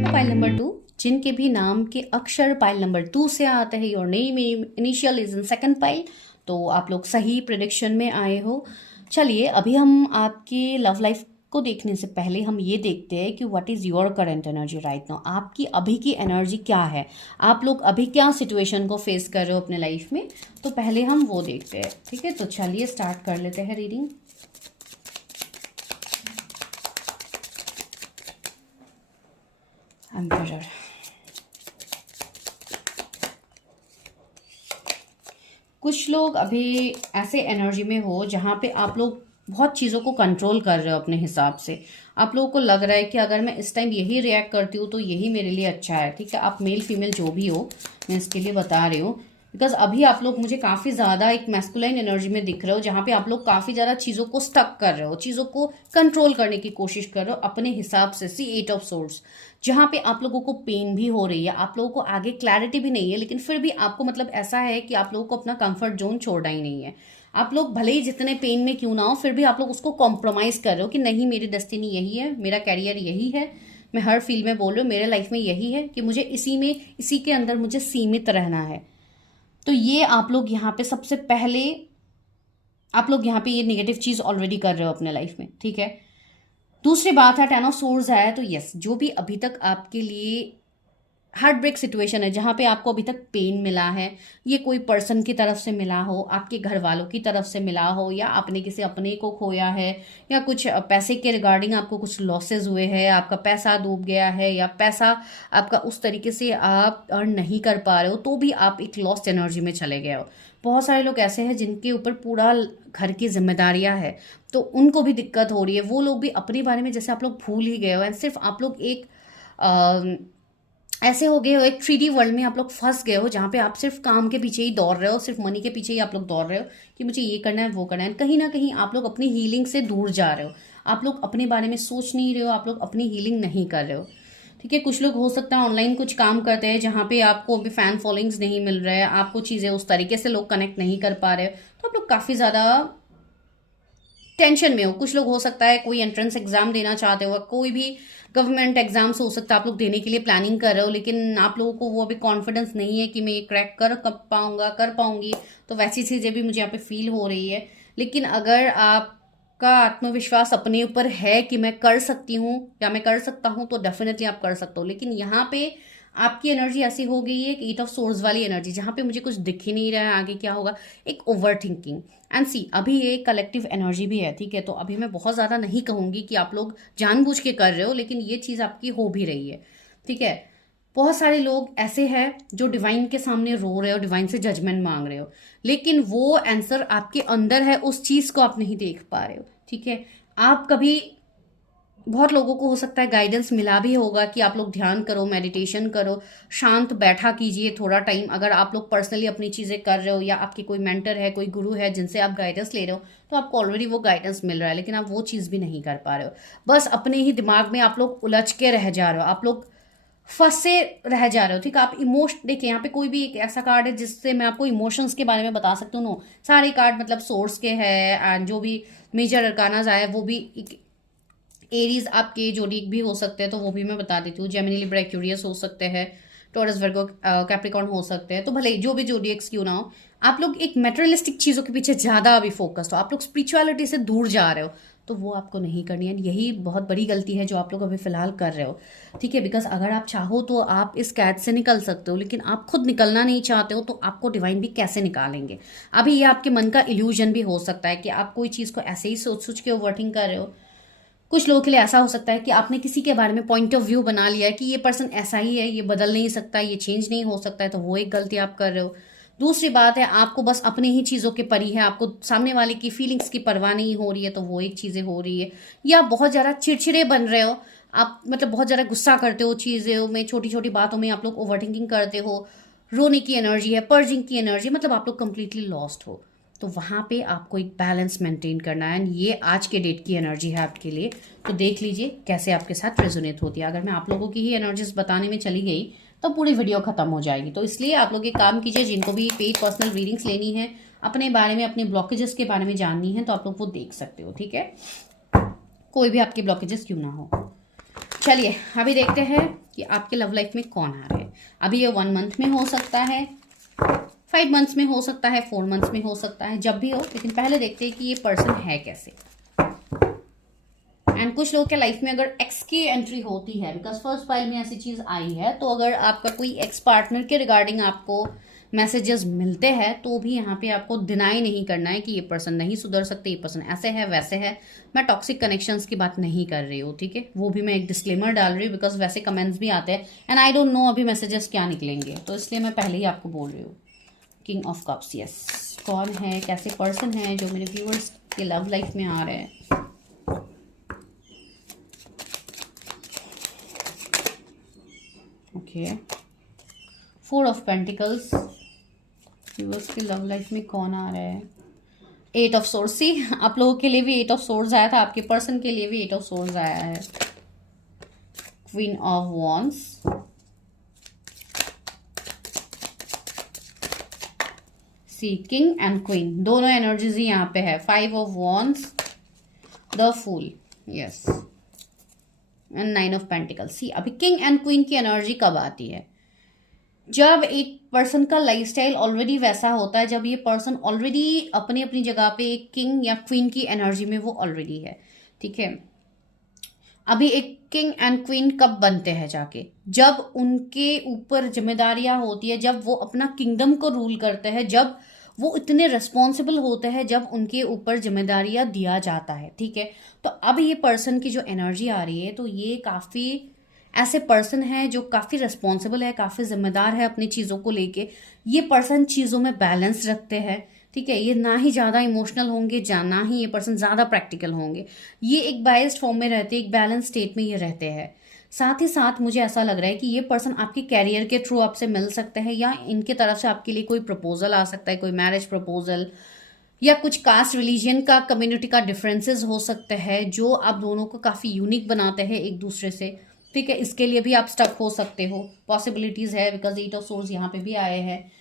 Pile number 2, जिनके भी नाम के अक्षर पाइल नंबर 2 से आते हैं, your name initial is in second pile, तो आप लोग सही प्रेडिक्शन में आए हो। चलिए, अभी हम आपकी लव लाइफ को देखने से पहले हम ये देखते हैं कि what is your current energy right now. आपकी अभी की एनर्जी क्या है, आप लोग अभी क्या सिचुएशन को फेस कर रहे हो अपने लाइफ में, तो पहले हम वो देखते हैं, ठीक है। तो चलिए स्टार्ट कर लेते हैं रीडिंग। एम्परर, कुछ लोग अभी ऐसे एनर्जी में हो जहाँ पे आप लोग बहुत चीज़ों को कंट्रोल कर रहे हो अपने हिसाब से। आप लोगों को लग रहा है कि अगर मैं इस टाइम यही रिएक्ट करती हूँ तो यही मेरे लिए अच्छा है, ठीक है। आप मेल फीमेल जो भी हो, मैं इसके लिए बता रही हूँ। बिकॉज अभी आप लोग मुझे काफी ज्यादा एक मैस्कुलाइन एनर्जी में दिख रहे हो, जहां पे आप लोग काफी ज्यादा चीजों को स्टक कर रहे हो, चीजों को कंट्रोल करने की कोशिश कर रहे हो अपने हिसाब से। सी 8 ऑफ सोर्ड्स, जहां पे आप लोगों को पेन भी हो रही है, आप लोगों को आगे क्लैरिटी भी नहीं है, लेकिन फिर भी आपको मतलब ऐसा है कि आप लोगों को अपना कंफर्ट जोन छोड़ना ही नहीं है। आप लोग भले ही जितने पेन में क्यों ना हो, फिर भी आप लोग उसको कॉम्प्रोमाइज कर रहे हो कि नहीं, मेरी डेस्टिनी यही है, मेरा कैरियर यही है, मैं हर फील्ड में बोल रही हूँ, मेरे लाइफ में यही है कि मुझे इसी में, इसी के अंदर मुझे सीमित रहना है। तो ये आप लोग यहाँ पे सबसे पहले, आप लोग यहाँ पे ये नेगेटिव चीज ऑलरेडी कर रहे हो अपने लाइफ में, ठीक है। दूसरी बात है, 10 ऑफ सोर्ड्स आया, तो यस, जो भी अभी तक आपके लिए हार्ट ब्रेक सिचुएशन है, जहां पे आपको अभी तक पेन मिला है, ये कोई पर्सन की तरफ से मिला हो, आपके घर वालों की तरफ से मिला हो, या आपने किसी अपने को खोया है, या कुछ पैसे के रिगार्डिंग आपको कुछ लॉसेस हुए हैं, आपका पैसा डूब गया है, या पैसा आपका उस तरीके से आप अर्न नहीं कर पा रहे हो, तो भी आप एक लॉस्ट एनर्जी में चले गए हो। बहुत सारे लोग ऐसे हैं जिनके ऊपर पूरा घर की जिम्मेदारियां है, तो उनको भी दिक्कत हो रही है। वो लोग भी अपने बारे में जैसे आप लोग भूल ही गए हो, एंड सिर्फ आप लोग एक ऐसे हो गए हो, एक 3D वर्ल्ड में आप लोग फंस गए हो, जहां पे आप सिर्फ काम के पीछे ही दौड़ रहे हो, सिर्फ मनी के पीछे ही आप लोग दौड़ रहे हो कि मुझे ये करना है, वो करना है। कहीं ना कहीं आप लोग अपनी हीलिंग से दूर जा रहे हो, आप लोग अपने बारे में सोच नहीं रहे हो, आप लोग अपनी हीलिंग नहीं कर रहे हो, ठीक है। कुछ लोग हो सकता है ऑनलाइन कुछ काम करते हैं जहां पे आपको अभी फैन फॉलोइंग्स नहीं मिल रहे हैं, आपको चीजें उस तरीके से लोग कनेक्ट नहीं कर पा रहे, तो आप लोग काफी ज्यादा टेंशन में हो। कुछ लोग हो सकता है कोई एंट्रेंस एग्जाम देना चाहते हो, कोई भी गवर्नमेंट एग्जाम्स हो सकता है आप लोग देने के लिए प्लानिंग कर रहे हो, लेकिन आप लोगों को वो अभी कॉन्फिडेंस नहीं है कि मैं ये क्रैक कर कब पाऊंगा, कर पाऊंगी, तो वैसी चीजें भी मुझे यहाँ पे फील हो रही है। लेकिन अगर आपका आत्मविश्वास अपने ऊपर है कि मैं कर सकती हूँ या मैं कर सकता हूँ, तो डेफिनेटली आप कर सकते हो। लेकिन यहाँ पे आपकी एनर्जी ऐसी हो गई है कि 8 ऑफ सोर्स वाली एनर्जी, जहां पे मुझे कुछ दिख ही नहीं रहा है आगे क्या होगा, एक ओवर थिंकिंग। एंड सी, अभी ये कलेक्टिव एनर्जी भी है, ठीक है। तो अभी मैं बहुत ज्यादा नहीं कहूंगी कि आप लोग जानबूझ के कर रहे हो, लेकिन ये चीज आपकी हो भी रही है, ठीक है। बहुत सारे लोग ऐसे हैं जो डिवाइन के सामने रो रहे हो, डिवाइन से जजमेंट मांग रहे हो, लेकिन वो आंसर आपके अंदर है, उस चीज को आप नहीं देख पा रहे हो, ठीक है। आप कभी, बहुत लोगों को हो सकता है गाइडेंस मिला भी होगा कि आप लोग ध्यान करो, मेडिटेशन करो, शांत बैठा कीजिए थोड़ा टाइम। अगर आप लोग पर्सनली अपनी चीजें कर रहे हो, या आपकी कोई मेंटर है, कोई गुरु है जिनसे आप गाइडेंस ले रहे हो, तो आपको ऑलरेडी वो गाइडेंस मिल रहा है, लेकिन आप वो चीज भी नहीं कर पा रहे हो। बस अपने ही दिमाग में आप लोग उलझ के रह जा रहे हो, आप लोग फंसे रह जा रहे हो, ठीक है। आप इमोशन देखिए, यहाँ पे कोई भी एक ऐसा कार्ड है जिससे मैं आपको इमोशंस के बारे में बता सकती हूँ। नो, सारे कार्ड मतलब सोर्स के हैं, एंड जो भी मेजर अरकानाज आए वो भी एरीज आपके जोडिक भी हो सकते हैं, तो वो भी मैं बता देती हूँ। जेमिनी लिब्रा एक्वेरियस हो सकते हैं, टॉरस वर्गो कैप्रिकॉर्न हो सकते हैं। तो भले जो भी जोडियक्स क्यों ना हो, आप लोग एक मेटेरियलिस्टिक चीजों के पीछे ज्यादा अभी फोकस्ड हो, आप लोग स्पिरिचुअलिटी से दूर जा रहे हो, तो वो आपको नहीं करनी है। यही बहुत बड़ी गलती है जो आप लोग अभी फिलहाल कर रहे हो, ठीक है। बिकॉज अगर आप चाहो तो आप इस कैद से निकल सकते हो, लेकिन आप खुद निकलना नहीं चाहते हो, तो आपको डिवाइन भी कैसे निकालेंगे। अभी ये आपके मन का इल्यूजन भी हो सकता है कि आप कोई चीज को ऐसे ही सोच सोच के ओवरथिंक कर रहे हो। कुछ लोगों के लिए ऐसा हो सकता है कि आपने किसी के बारे में पॉइंट ऑफ व्यू बना लिया है कि ये पर्सन ऐसा ही है, ये बदल नहीं सकता, ये चेंज नहीं हो सकता है, तो वो एक गलती आप कर रहे हो। दूसरी बात है, आपको बस अपने ही चीजों के परी है, आपको सामने वाले की फीलिंग्स की परवाह नहीं हो रही है, तो वो एक चीजें हो रही है। या बहुत ज्यादा चिड़चिड़े बन रहे हो आप, मतलब बहुत ज्यादा गुस्सा करते हो चीजों में, छोटी छोटी बातों में आप लोग ओवरथिंकिंग करते हो, रोने की एनर्जी है, पर्जिंग की एनर्जी, मतलब आप लोग कंप्लीटली लॉस्ट हो। तो वहां पे आपको एक बैलेंस मेंटेन करना है, ये आज के डेट की एनर्जी है आपके लिए। तो देख लीजिए कैसे आपके साथ रेजोनेट होती है। अगर मैं आप लोगों की ही एनर्जीज बताने में चली गई तो पूरी वीडियो खत्म हो जाएगी। तो इसलिए आप लोग एक काम कीजिए, जिनको भी पेड पर्सनल रीडिंग्स लेनी है, अपने बारे में, अपने ब्लॉकेजेस के बारे में जाननी है, तो आप लोग वो देख सकते हो, ठीक है। कोई भी आपके ब्लॉकेजेस क्यों ना हो। चलिए अभी देखते हैं कि आपके लव लाइफ में कौन आ रहा है। अभी ये 1 मंथ में हो सकता है, 5 मंथ्स में हो सकता है, 4 मंथ्स में हो सकता है, जब भी हो। लेकिन पहले देखते हैं कि ये पर्सन है कैसे। एंड कुछ लोगों के लाइफ में अगर एक्स की एंट्री होती है, बिकॉज फर्स्ट फाइल में ऐसी चीज आई है, तो अगर आपका कोई एक्स पार्टनर के रिगार्डिंग आपको मैसेजेस मिलते हैं, तो भी यहाँ पे आपको डिनाई नहीं करना है कि ये पर्सन नहीं सुधर सकते, ये पर्सन ऐसे है वैसे है। मैं टॉक्सिक कनेक्शंस की बात नहीं कर रही हूँ, ठीक है। वो भी मैं एक डिस्क्लेमर डाल रही हूँ, बिकॉज वैसे कमेंट्स भी आते हैं, एंड आई डोंट नो अभी मैसेजेस क्या निकलेंगे, तो इसलिए मैं पहले ही आपको बोल रही हूँ। किंग ऑफ कप्स, यस, कौन है, कैसे पर्सन है जो मेरे व्यूअर्स के लव लाइफ में आ रहे हैं। ओके, 4 ऑफ पेंटिकल्स, व्यूअर्स की लव लाइफ में कौन आ रहा है? 8 ऑफ सोर्ड्स। सी, आप लोगों के लिए भी 8 ऑफ सोर्ड्स आया था, आपके पर्सन के लिए भी 8 ऑफ सोर्ड्स आया है। Queen of wands, see, king and queen, दोनों एनर्जीज ही यहाँ पे है। 5 of wands, the fool, yes, and 9 of pentacles. See, अभी किंग एंड क्वीन की एनर्जी कब आती है? जब एक पर्सन का लाइफस्टाइल ऑलरेडी वैसा होता है, जब ये पर्सन ऑलरेडी अपनी अपनी जगह पे एक किंग या क्वीन की एनर्जी में वो ऑलरेडी है, ठीक है। अभी एक किंग एंड क्वीन कब बनते हैं जाके? जब उनके ऊपर जिम्मेदारियां होती है, जब वो अपना किंगडम को रूल करते हैं, जब वो इतने रिस्पॉन्सिबल होते हैं, जब उनके ऊपर जिम्मेदारियां दिया जाता है, ठीक है। तो अब ये पर्सन की जो एनर्जी आ रही है, तो ये काफी ऐसे पर्सन है जो काफी रिस्पॉन्सिबल है, काफी जिम्मेदार है अपनी चीजों को लेके। ये पर्सन चीजों में बैलेंस रखते हैं, ठीक है। ये ना ही ज्यादा इमोशनल होंगे, ना ही ये पर्सन ज्यादा प्रैक्टिकल होंगे। ये एक बायस्ड फॉर्म में रहते हैं, एक बैलेंस स्टेट में ये रहते हैं। साथ ही साथ मुझे ऐसा लग रहा है कि ये पर्सन आपके कैरियर के थ्रू आपसे मिल सकते हैं, या इनके तरफ से आपके लिए कोई प्रपोजल आ सकता है, कोई मैरिज प्रपोजल, या कुछ कास्ट रिलीजन का, कम्युनिटी का डिफरेंसेस हो सकते हैं जो आप दोनों को काफी यूनिक बनाते हैं एक दूसरे से, ठीक है। इसके लिए भी आप स्टक हो सकते हो, पॉसिबिलिटीज है, बिकॉज 8 ऑफ सोर्ड्स यहाँ पे भी आए हैं।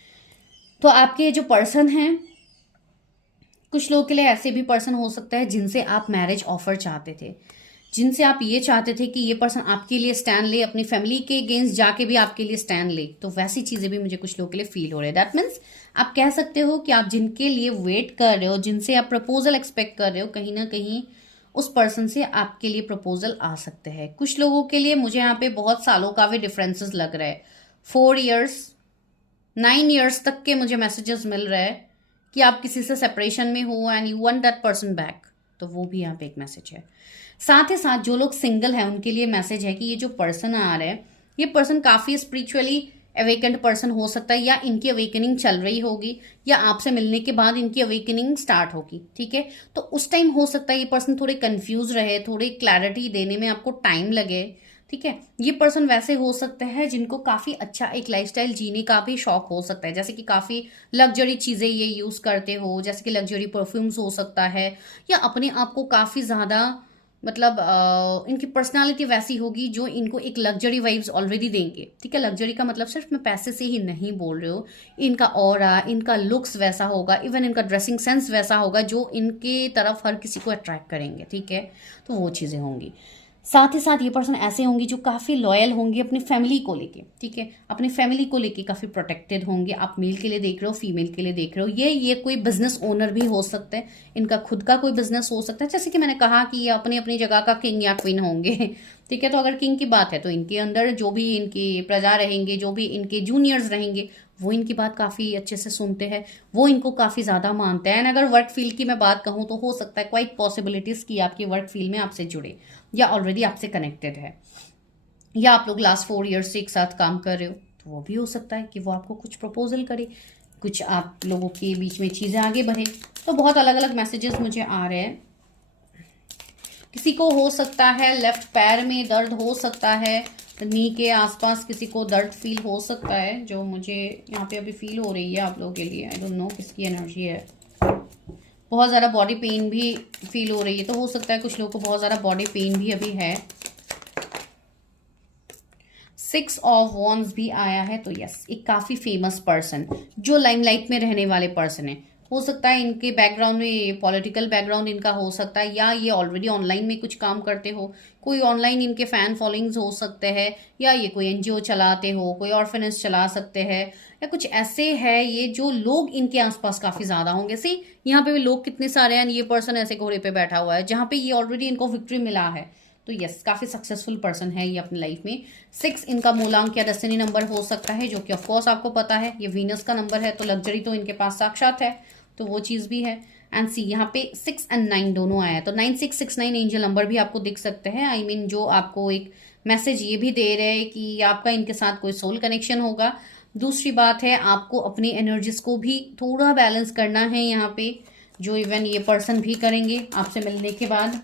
तो आपके जो पर्सन हैं, कुछ लोगों के लिए ऐसे भी पर्सन हो सकता है जिनसे आप मैरिज ऑफर चाहते थे, जिनसे आप ये चाहते थे कि ये पर्सन आपके लिए स्टैंड ले, अपनी फैमिली के अगेंस्ट जाके भी आपके लिए स्टैंड ले। तो वैसी चीजें भी मुझे कुछ लोगों के लिए फील हो रहे हैं। दैट मीन्स आप कह सकते हो कि आप जिनके लिए वेट कर रहे हो, जिनसे आप प्रपोजल एक्सपेक्ट कर रहे हो, कहीं ना कहीं उस पर्सन से आपके लिए प्रपोजल आ सकते हैं। कुछ लोगों के लिए मुझे यहाँ पे बहुत सालों का भी डिफरेंसेस लग रहा है। 4 इयर्स, 9 इयर्स तक के मुझे मैसेजेस मिल रहे हैं कि आप किसी से सेपरेशन में हो and you want that person back. तो वो भी यहाँ पे एक मैसेज है। साथ ही साथ जो लोग सिंगल हैं उनके लिए मैसेज है कि ये जो पर्सन आ रहा है, ये पर्सन काफी स्पिरिचुअली अवेकेंड पर्सन हो सकता है, या इनकी अवेकनिंग चल रही होगी, या आपसे मिलने के बाद इनकी अवेकनिंग स्टार्ट होगी, ठीक है। तो उस टाइम हो सकता है ये पर्सन थोड़े कंफ्यूज रहे, थोड़ी क्लैरिटी देने में आपको टाइम लगे, ठीक है। ये पर्सन वैसे हो सकते हैं जिनको काफी अच्छा एक लाइफस्टाइल जीने का भी शौक हो सकता है, जैसे कि काफी लग्जरी चीजें ये यूज करते हो, जैसे कि लग्जरी परफ्यूम्स हो सकता है, या अपने आप को काफी ज्यादा मतलब इनकी पर्सनालिटी वैसी होगी जो इनको एक लग्जरी वाइब्स ऑलरेडी देंगे, ठीक है। लग्जरी का मतलब सिर्फ मैं पैसे से ही नहीं बोल रही हूँ, इनका ऑरा, इनका लुक्स वैसा होगा, इवन इनका ड्रेसिंग सेंस वैसा होगा जो इनके तरफ हर किसी को अट्रैक्ट करेंगे, ठीक है। तो वो चीज़ें होंगी। साथ ही साथ ये पर्सन ऐसे होंगे जो काफ़ी लॉयल होंगे अपनी फैमिली को लेके, ठीक है। अपनी फैमिली को लेके काफ़ी प्रोटेक्टेड होंगे। आप मेल के लिए देख रहे हो, फीमेल के लिए देख रहे हो, ये कोई बिजनेस ओनर भी हो सकते हैं, इनका खुद का कोई बिजनेस हो सकता है। जैसे कि मैंने कहा कि ये अपनी अपनी जगह का किंग या क्वीन होंगे, ठीक है। तो अगर किंग की बात है तो इनके अंदर जो भी इनकी प्रजा रहेंगे, जो भी इनके जूनियर्स रहेंगे, वो इनकी बात काफ़ी अच्छे से सुनते हैं, वो इनको काफ़ी ज़्यादा मानते हैं। एंड अगर वर्क फील्ड की मैं बात कहूँ तो हो सकता है क्वाइट पॉसिबिलिटीज़ की आपकी वर्क फील्ड में आपसे जुड़े, या ऑलरेडी आपसे कनेक्टेड है, या आप लोग लास्ट 4 ईयर्स से एक साथ काम कर रहे हो, तो वो भी हो सकता है कि वो आपको कुछ प्रपोजल करे, कुछ आप लोगों के बीच में चीज़ें आगे बढ़े। तो बहुत अलग अलग मैसेजेस मुझे आ रहे हैं। किसी को हो सकता है लेफ्ट पैर में दर्द हो सकता है, नी के आसपास किसी को दर्द फील हो सकता है, जो मुझे यहाँ पे अभी फील हो रही है आप लोगों के लिए। आई डोंट नो किसकी एनर्जी है। बहुत ज़्यादा बॉडी पेन भी फील हो रही है, तो हो सकता है कुछ लोगों को बहुत ज़्यादा बॉडी पेन भी अभी है। 6 ऑफ वॉन्ड्स भी आया है, तो यस, एक काफ़ी फेमस पर्सन जो लाइमलाइट में रहने वाले पर्सन है। हो सकता है इनके बैकग्राउंड में पॉलिटिकल बैकग्राउंड इनका हो सकता है, या ये ऑलरेडी ऑनलाइन में कुछ काम करते हो, कोई ऑनलाइन इनके फैन फॉलोइंग्स हो सकते हैं, या ये कोई एनजीओ चलाते हो, कोई ऑर्फनेज चला सकते हैं, या कुछ ऐसे है ये जो लोग इनके आसपास काफ़ी ज़्यादा होंगे। सी, यहाँ पे भी लोग कितने सारे हैं, ये पर्सन ऐसे घोड़े पे बैठा हुआ है जहाँ पे ये ऑलरेडी इनको विक्ट्री मिला है। तो यस, काफ़ी सक्सेसफुल पर्सन है ये अपनी लाइफ में। 6 इनका मूलांक या डेस्टिनी नंबर हो सकता है, जो कि ऑफकोर्स आपको पता है ये वीनस का नंबर है, तो लग्जरी तो इनके पास साक्षात है, तो वो चीज़ भी है। एंड सी, यहाँ पे 6 और 9 दोनों आया है, तो 9669 एंजल नंबर भी आपको दिख सकते हैं। आई मीन जो आपको एक मैसेज ये भी दे रहे हैं कि आपका इनके साथ कोई सोल कनेक्शन होगा। दूसरी बात है, आपको अपनी एनर्जीज को भी थोड़ा बैलेंस करना है यहाँ पे, जो इवन ये पर्सन भी करेंगे आपसे मिलने के बाद।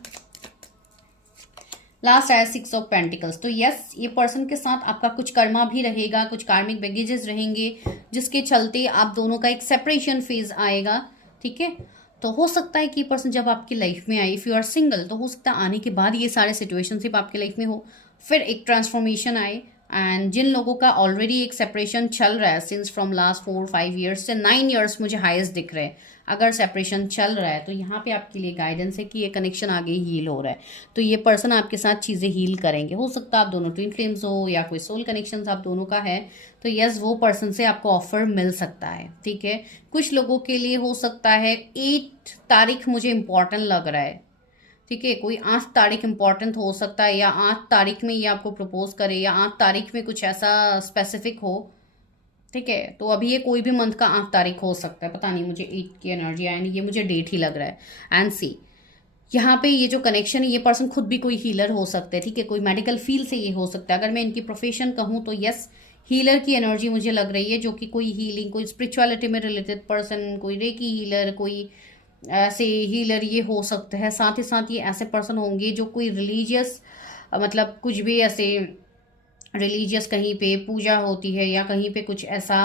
लास्ट आया 6 ऑफ पेंटिकल्स। तो यस, ये पर्सन के साथ आपका कुछ कर्मा भी रहेगा, कुछ कार्मिक बैगेजेस रहेंगे, जिसके चलते आप दोनों का एक सेपरेशन फेज आएगा। ठीक है, तो हो सकता है कि ये पर्सन जब आपकी लाइफ में आए, इफ़ यू आर सिंगल, तो हो सकता है आने के बाद ये सारे सिचुएशनशिप आपकी लाइफ में हो, फिर एक ट्रांसफॉर्मेशन आए। एंड जिन लोगों का ऑलरेडी एक सेपरेशन चल रहा है सिंस फ्रॉम लास्ट 4-5 ईयर्स से 9 ईयर्स मुझे हाईएस्ट दिख रहे हैं, अगर सेपरेशन चल रहा है, तो यहाँ पे आपके लिए गाइडेंस है कि ये कनेक्शन आगे हील हो रहा है। तो ये पर्सन आपके साथ चीज़ें हील करेंगे। हो सकता है आप दोनों ट्विन फ्लेम्स हो या कोई सोल कनेक्शन आप दोनों का है, तो यस, वो पर्सन से आपको ऑफर मिल सकता है। ठीक है, कुछ लोगों के लिए हो सकता है 8 तारीख मुझे इंपॉर्टेंट लग रहा है। ठीक है, कोई 8 तारीख इंपॉर्टेंट हो सकता है, या 8 तारीख में ये आपको प्रपोज करे, या 8 तारीख में कुछ ऐसा स्पेसिफिक हो। ठीक है, तो अभी ये कोई भी मंथ का 8 तारीख हो सकता है, पता नहीं, मुझे 8 की एनर्जी आया नहीं, ये मुझे डेट ही लग रहा है। एंड सी, यहाँ पे ये जो कनेक्शन है, ये पर्सन खुद भी कोई हीलर हो सकते हैं। ठीक है, कोई मेडिकल फील्ड से ये हो सकता है। अगर मैं इनकी प्रोफेशन कहूँ तो यस, हीलर की एनर्जी मुझे लग रही है, जो कि कोई हीलिंग, कोई स्पिरिचुअलिटी में रिलेटेड पर्सन, कोई रेकी हीलर, कोई ऐसे हीलर ये हो सकते हैं। साथ ही साथ ये ऐसे पर्सन होंगे जो कोई रिलीजियस, मतलब कुछ भी ऐसे रिलीजियस कहीं पे पूजा होती है, या कहीं पे कुछ ऐसा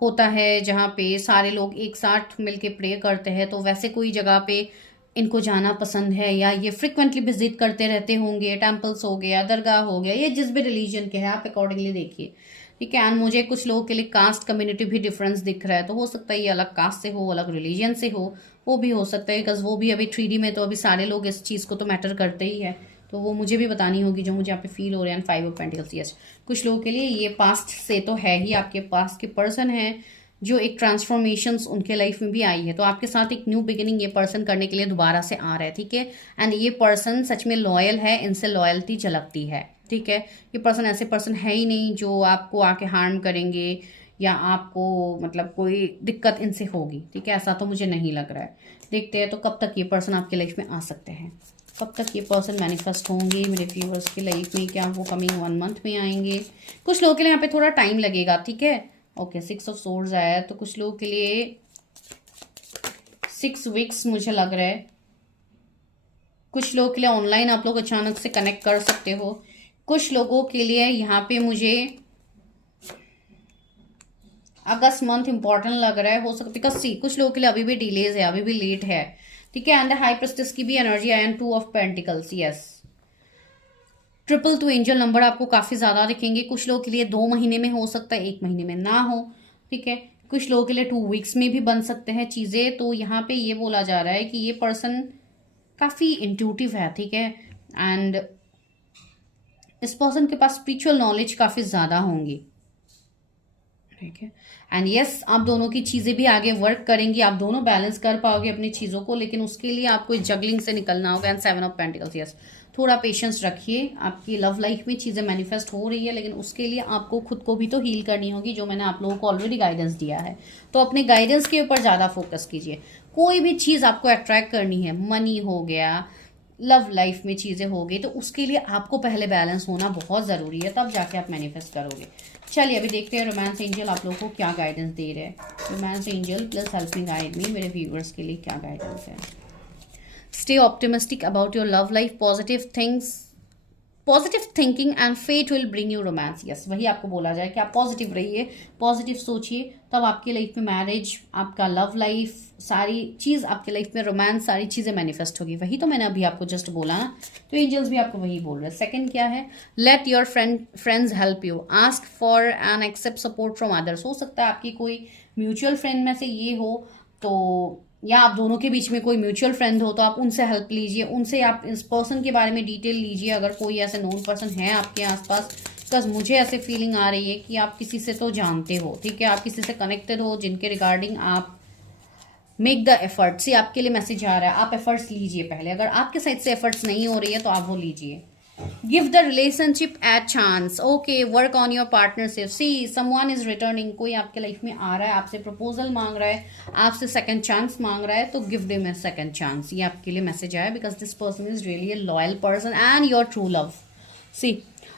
होता है जहाँ पे सारे लोग एक साथ मिलके प्रे करते हैं, तो वैसे कोई जगह पे इनको जाना पसंद है, या ये फ्रिक्वेंटली विजिट करते रहते होंगे। टेम्पल्स हो गया, दरगाह हो गया, ये जिस भी रिलीजन के हैं, आप अकॉर्डिंगली देखिए। ठीक है, एंड मुझे कुछ लोगों के लिए कास्ट कम्युनिटी भी डिफरेंस दिख रहा है, तो हो सकता है ये अलग कास्ट से हो, अलग रिलीजन से हो, वो भी हो सकता है। बिकॉज वो भी अभी 3D में, तो अभी सारे लोग इस चीज़ को तो मैटर करते ही है, तो वो मुझे भी बतानी होगी जो मुझे यहाँ पे फील हो रहा है। 5 ऑफ पेंटिकल्स, यस, कुछ लोगों के लिए ये पास्ट से तो है ही, आपके पास्ट के पर्सन है जो एक ट्रांसफॉर्मेशंस उनके लाइफ में भी आई है, तो आपके साथ एक न्यू बिगिनिंग ये पर्सन करने के लिए दोबारा से आ रहा है। ठीक है, एंड ये पर्सन सच में लॉयल है, इनसे लॉयल्टी झलकती है। ठीक है, ये पर्सन ऐसे पर्सन है ही नहीं जो आपको आके हार्म करेंगे, या आपको मतलब कोई दिक्कत इनसे होगी। ठीक है, ऐसा तो मुझे नहीं लग रहा है। देखते हैं तो कब तक ये पर्सन आपके लाइफ में आ सकते हैं, कब तक ये पर्सन मैनिफेस्ट होंगे मेरे व्यूअर्स की लाइफ में। क्या वो कमिंग 1 मंथ में आएंगे? कुछ लोगों के लिए यहाँ पे थोड़ा टाइम लगेगा। ठीक है, ओके, 6 ऑफ सोर्ड्स आया है, तो कुछ लोगों के लिए 6 वीक्स मुझे लग रहा है। कुछ लोगों के लिए ऑनलाइन आप लोग अचानक से कनेक्ट कर सकते हो। कुछ लोगों के लिए यहाँ पे मुझे अगस्त मंथ इंपॉर्टेंट लग रहा है, हो सकता है, बिकॉज सी, कुछ लोगों के लिए अभी भी डिलेज है, अभी भी लेट है। ठीक है, एंड हाई प्रेस्टिस की भी energy I, 2 of pentacles, yes, 222 angel number आपको काफी ज्यादा दिखेंगे। कुछ लोगों के लिए 2 महीने में हो सकता है, 1 महीने में ना हो। ठीक है, कुछ लोगों के लिए 2 वीक्स में भी बन सकते हैं चीजें। तो यहाँ पे ये बोला जा रहा है कि ये पर्सन काफी इंट्यूटिव है। ठीक है, एंड इस पर्सन के पास स्पिरिचुअल नॉलेज काफी ज्यादा होंगी। ठीक है, एंड यस, आप दोनों की चीजें भी आगे वर्क करेंगी, आप दोनों बैलेंस कर पाओगे अपनी चीजों को, लेकिन उसके लिए आपको इस जगलिंग से निकलना होगा। एंड 7 ऑफ पेंटिकल्स, यस, थोड़ा पेशेंस रखिए। आपकी लव लाइफ में चीजें मैनिफेस्ट हो रही है, लेकिन उसके लिए आपको खुद को भी तो हील करनी होगी, जो मैंने आप लोगों को ऑलरेडी गाइडेंस दिया है। तो अपने गाइडेंस के ऊपर ज्यादा फोकस कीजिए। कोई भी चीज आपको अट्रैक्ट करनी है, मनी हो गया, लव लाइफ में चीजें हो गई, तो उसके लिए आपको पहले बैलेंस होना बहुत जरूरी है, तब जाके आप मैनिफेस्ट करोगे। चलिए अभी देखते हैं रोमांस एंजल आप लोगों को क्या गाइडेंस दे रहे हैं। Romance angel plus help me guide me, मेरे व्यूअर्स के लिए क्या गाइडेंस है। Stay optimistic about your love life, positive thinking and fate will bring you romance. Yes, वही आपको बोला जाए कि आप पॉजिटिव रहिए, पॉजिटिव सोचिए, तब आपकी लाइफ में मैरिज, आपका लव लाइफ, सारी चीज आपके लाइफ में, रोमांस, सारी चीजें मैनिफेस्ट होगी। वही तो मैंने अभी आपको जस्ट बोला ना, तो एंजल्स भी आपको वही बोल रहे हैं। सेकंड क्या है? Let your friends help you, ask for and accept support from others. हो सकता है आपकी कोई म्यूचुअल फ्रेंड में से ये हो, तो या आप दोनों के बीच में कोई म्यूचुअल फ्रेंड हो, तो आप उनसे हेल्प लीजिए, उनसे आप इस पर्सन के बारे में डिटेल लीजिए, अगर कोई ऐसे नोन पर्सन है आपके आसपास। बिकॉज मुझे ऐसे फीलिंग आ रही है कि आप किसी से तो जानते हो। ठीक है, आप किसी से कनेक्टेड हो, जिनके रिगार्डिंग आप मेक द एफर्ट्स। से आपके लिए मैसेज आ रहा है, आप एफर्ट्स लीजिए पहले। अगर आपके साइड से एफर्ट्स नहीं हो रही है तो आप वो लीजिए। Give the relationship a chance, okay, work on your partnership. See, someone is returning, कोई आपके लाइफ में आ रहा है, आपसे प्रपोजल मांग रहा है, आपसे सेकंड चांस मांग रहा है, तो give them a second chance. ये आपके लिए मैसेज आया, because this person is really a loyal person and your true love. See,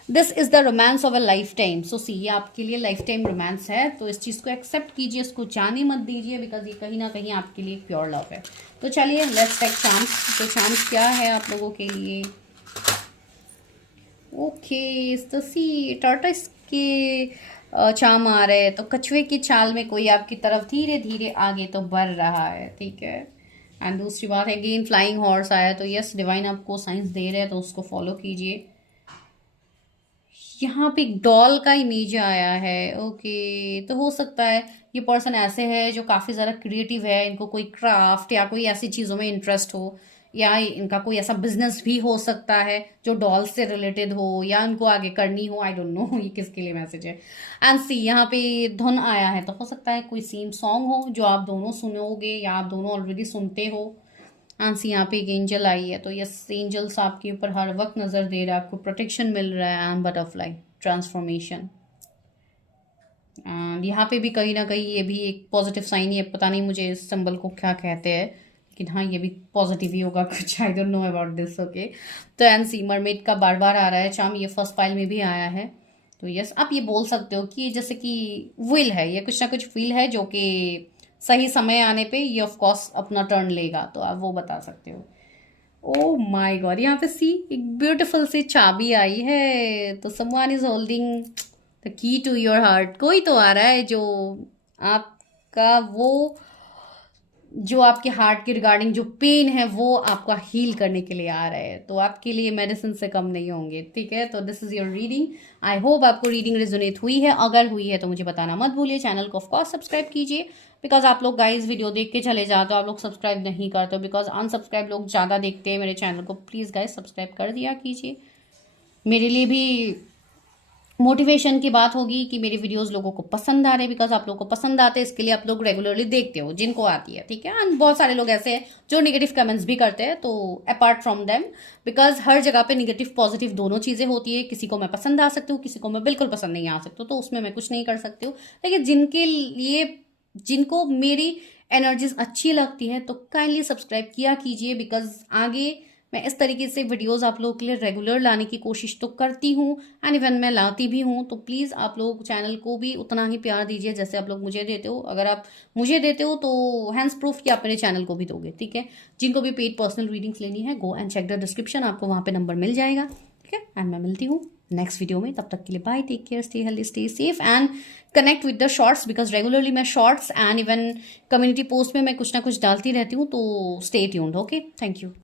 this is the romance of a lifetime. So see, ये आपके लिए लाइफ टाइम रोमांस है, तो इस चीज को एक्सेप्ट कीजिए, इसको जाने मत दीजिए, बिकॉज ये कहीं ना कहीं आपके लिए प्योर लव है। तो चलिए लेट्स टेक चांस। तो चांस क्या है आप लोगों के लिए? ओके, तो सी टर्टस के चाम आ रहे हैं, तो कछुए की चाल में कोई आपकी तरफ धीरे धीरे आगे तो बढ़ रहा है, ठीक है। एंड दूसरी बात है, अगेन फ्लाइंग हॉर्स आया, तो यस डिवाइन आपको साइंस दे रहे हैं, तो उसको फॉलो कीजिए। यहाँ पे एक डॉल का इमेज आया है, ओके, तो हो सकता है ये पर्सन ऐसे है जो काफ़ी ज़्यादा क्रिएटिव है, इनको कोई क्राफ्ट या कोई ऐसी चीज़ों में इंटरेस्ट हो, या इनका कोई ऐसा बिजनेस भी हो सकता है जो डॉल से रिलेटेड हो, या उनको आगे करनी हो, आई डोंट नो ये किसके लिए मैसेज है। एंड सी यहाँ पे धुन आया है, तो हो सकता है कोई सेम सॉन्ग हो जो आप दोनों सुनोगे या आप दोनों ऑलरेडी सुनते हो। आंसी यहाँ पे एक एंजल आई है, तो यस एंजल्स आपके ऊपर हर वक्त नज़र दे रहा है, आपको प्रोटेक्शन मिल रहा है। एंड बटरफ्लाई ट्रांसफॉर्मेशन, एंड यहाँ पे भी कहीं ना कहीं ये भी एक पॉजिटिव साइन ही है, पता नहीं मुझे इस सिंबल को क्या कहते हैं, लेकिन हाँ ये भी पॉजिटिव ही होगा कुछ, I don't know about this, okay. तो एनसी मरमेड का बार बार आ रहा है चाम, ये फर्स्ट पाइल में भी आया है, तो यस आप ये बोल सकते हो कि जैसे कि विल है, ये कुछ ना कुछ फील है जो कि सही समय आने पे ये ऑफ कोर्स अपना टर्न लेगा, तो आप वो बता सकते हो। ओ माय गॉड, यहाँ पे सी एक ब्यूटीफुल सी चाबी आई है, तो someone is holding the key to your heart, कोई तो आ रहा है जो आपका वो जो आपके हार्ट के रिगार्डिंग जो पेन है वो आपका हील करने के लिए आ रहा है, तो आपके लिए मेडिसिन से कम नहीं होंगे, ठीक है। तो this is your reading, I hope आपको रीडिंग रेजोनेट हुई है, अगर हुई है तो मुझे बताना मत भूलिए, चैनल को ऑफकोर्स सब्सक्राइब कीजिए, बिकॉज आप लोग गाइस वीडियो देख के चले जाते हो, आप लोग सब्सक्राइब नहीं करते हो, बिकॉज अनसब्सक्राइब लोग ज़्यादा देखते हैं मेरे चैनल को, प्लीज़ गाइस सब्सक्राइब कर दिया कीजिए, मेरे लिए भी मोटिवेशन की बात होगी कि मेरे वीडियोस लोगों को पसंद आ रहे हैं, बिकॉज आप लोगों को पसंद आते हैं, इसके लिए आप लोग रेगुलरली देखते हो जिनको आती है, ठीक है। एंड बहुत सारे लोग ऐसे हैं जो नेगेटिव कमेंट्स भी करते हैं, तो अपार्ट फ्रॉम देम, बिकॉज हर जगह पे नेगेटिव पॉजिटिव दोनों चीज़ें होती है, किसी को मैं पसंद आ सकती हूँ, किसी को मैं बिल्कुल पसंद नहीं आ सकती हूँ, तो उसमें मैं कुछ नहीं कर सकती हूँ, लेकिन जिनके लिए जिनको मेरी एनर्जीज अच्छी लगती है तो काइंडली सब्सक्राइब किया कीजिए, बिकॉज आगे मैं इस तरीके से वीडियोस आप लोगों के लिए रेगुलर लाने की कोशिश तो करती हूँ, एंड इवन मैं लाती भी हूँ, तो प्लीज़ आप लोग चैनल को भी उतना ही प्यार दीजिए जैसे आप लोग मुझे देते हो, अगर आप मुझे देते हो तो हैंड्स प्रूफ कि आप मेरे चैनल को भी दोगे, ठीक है। जिनको भी पेड पर्सनल रीडिंग्स लेनी है, go and check the description, आपको वहाँ पे नंबर मिल जाएगा, ठीक है। एंड मैं मिलती हूँ नेक्स्ट वीडियो में, तब तक के लिए bye, take care, stay healthy, stay safe, and connect with the shorts, because regularly मैं shorts and even community post में मैं कुछ ना कुछ डालती रहती हूँ, तो stay tuned, okay, thank you.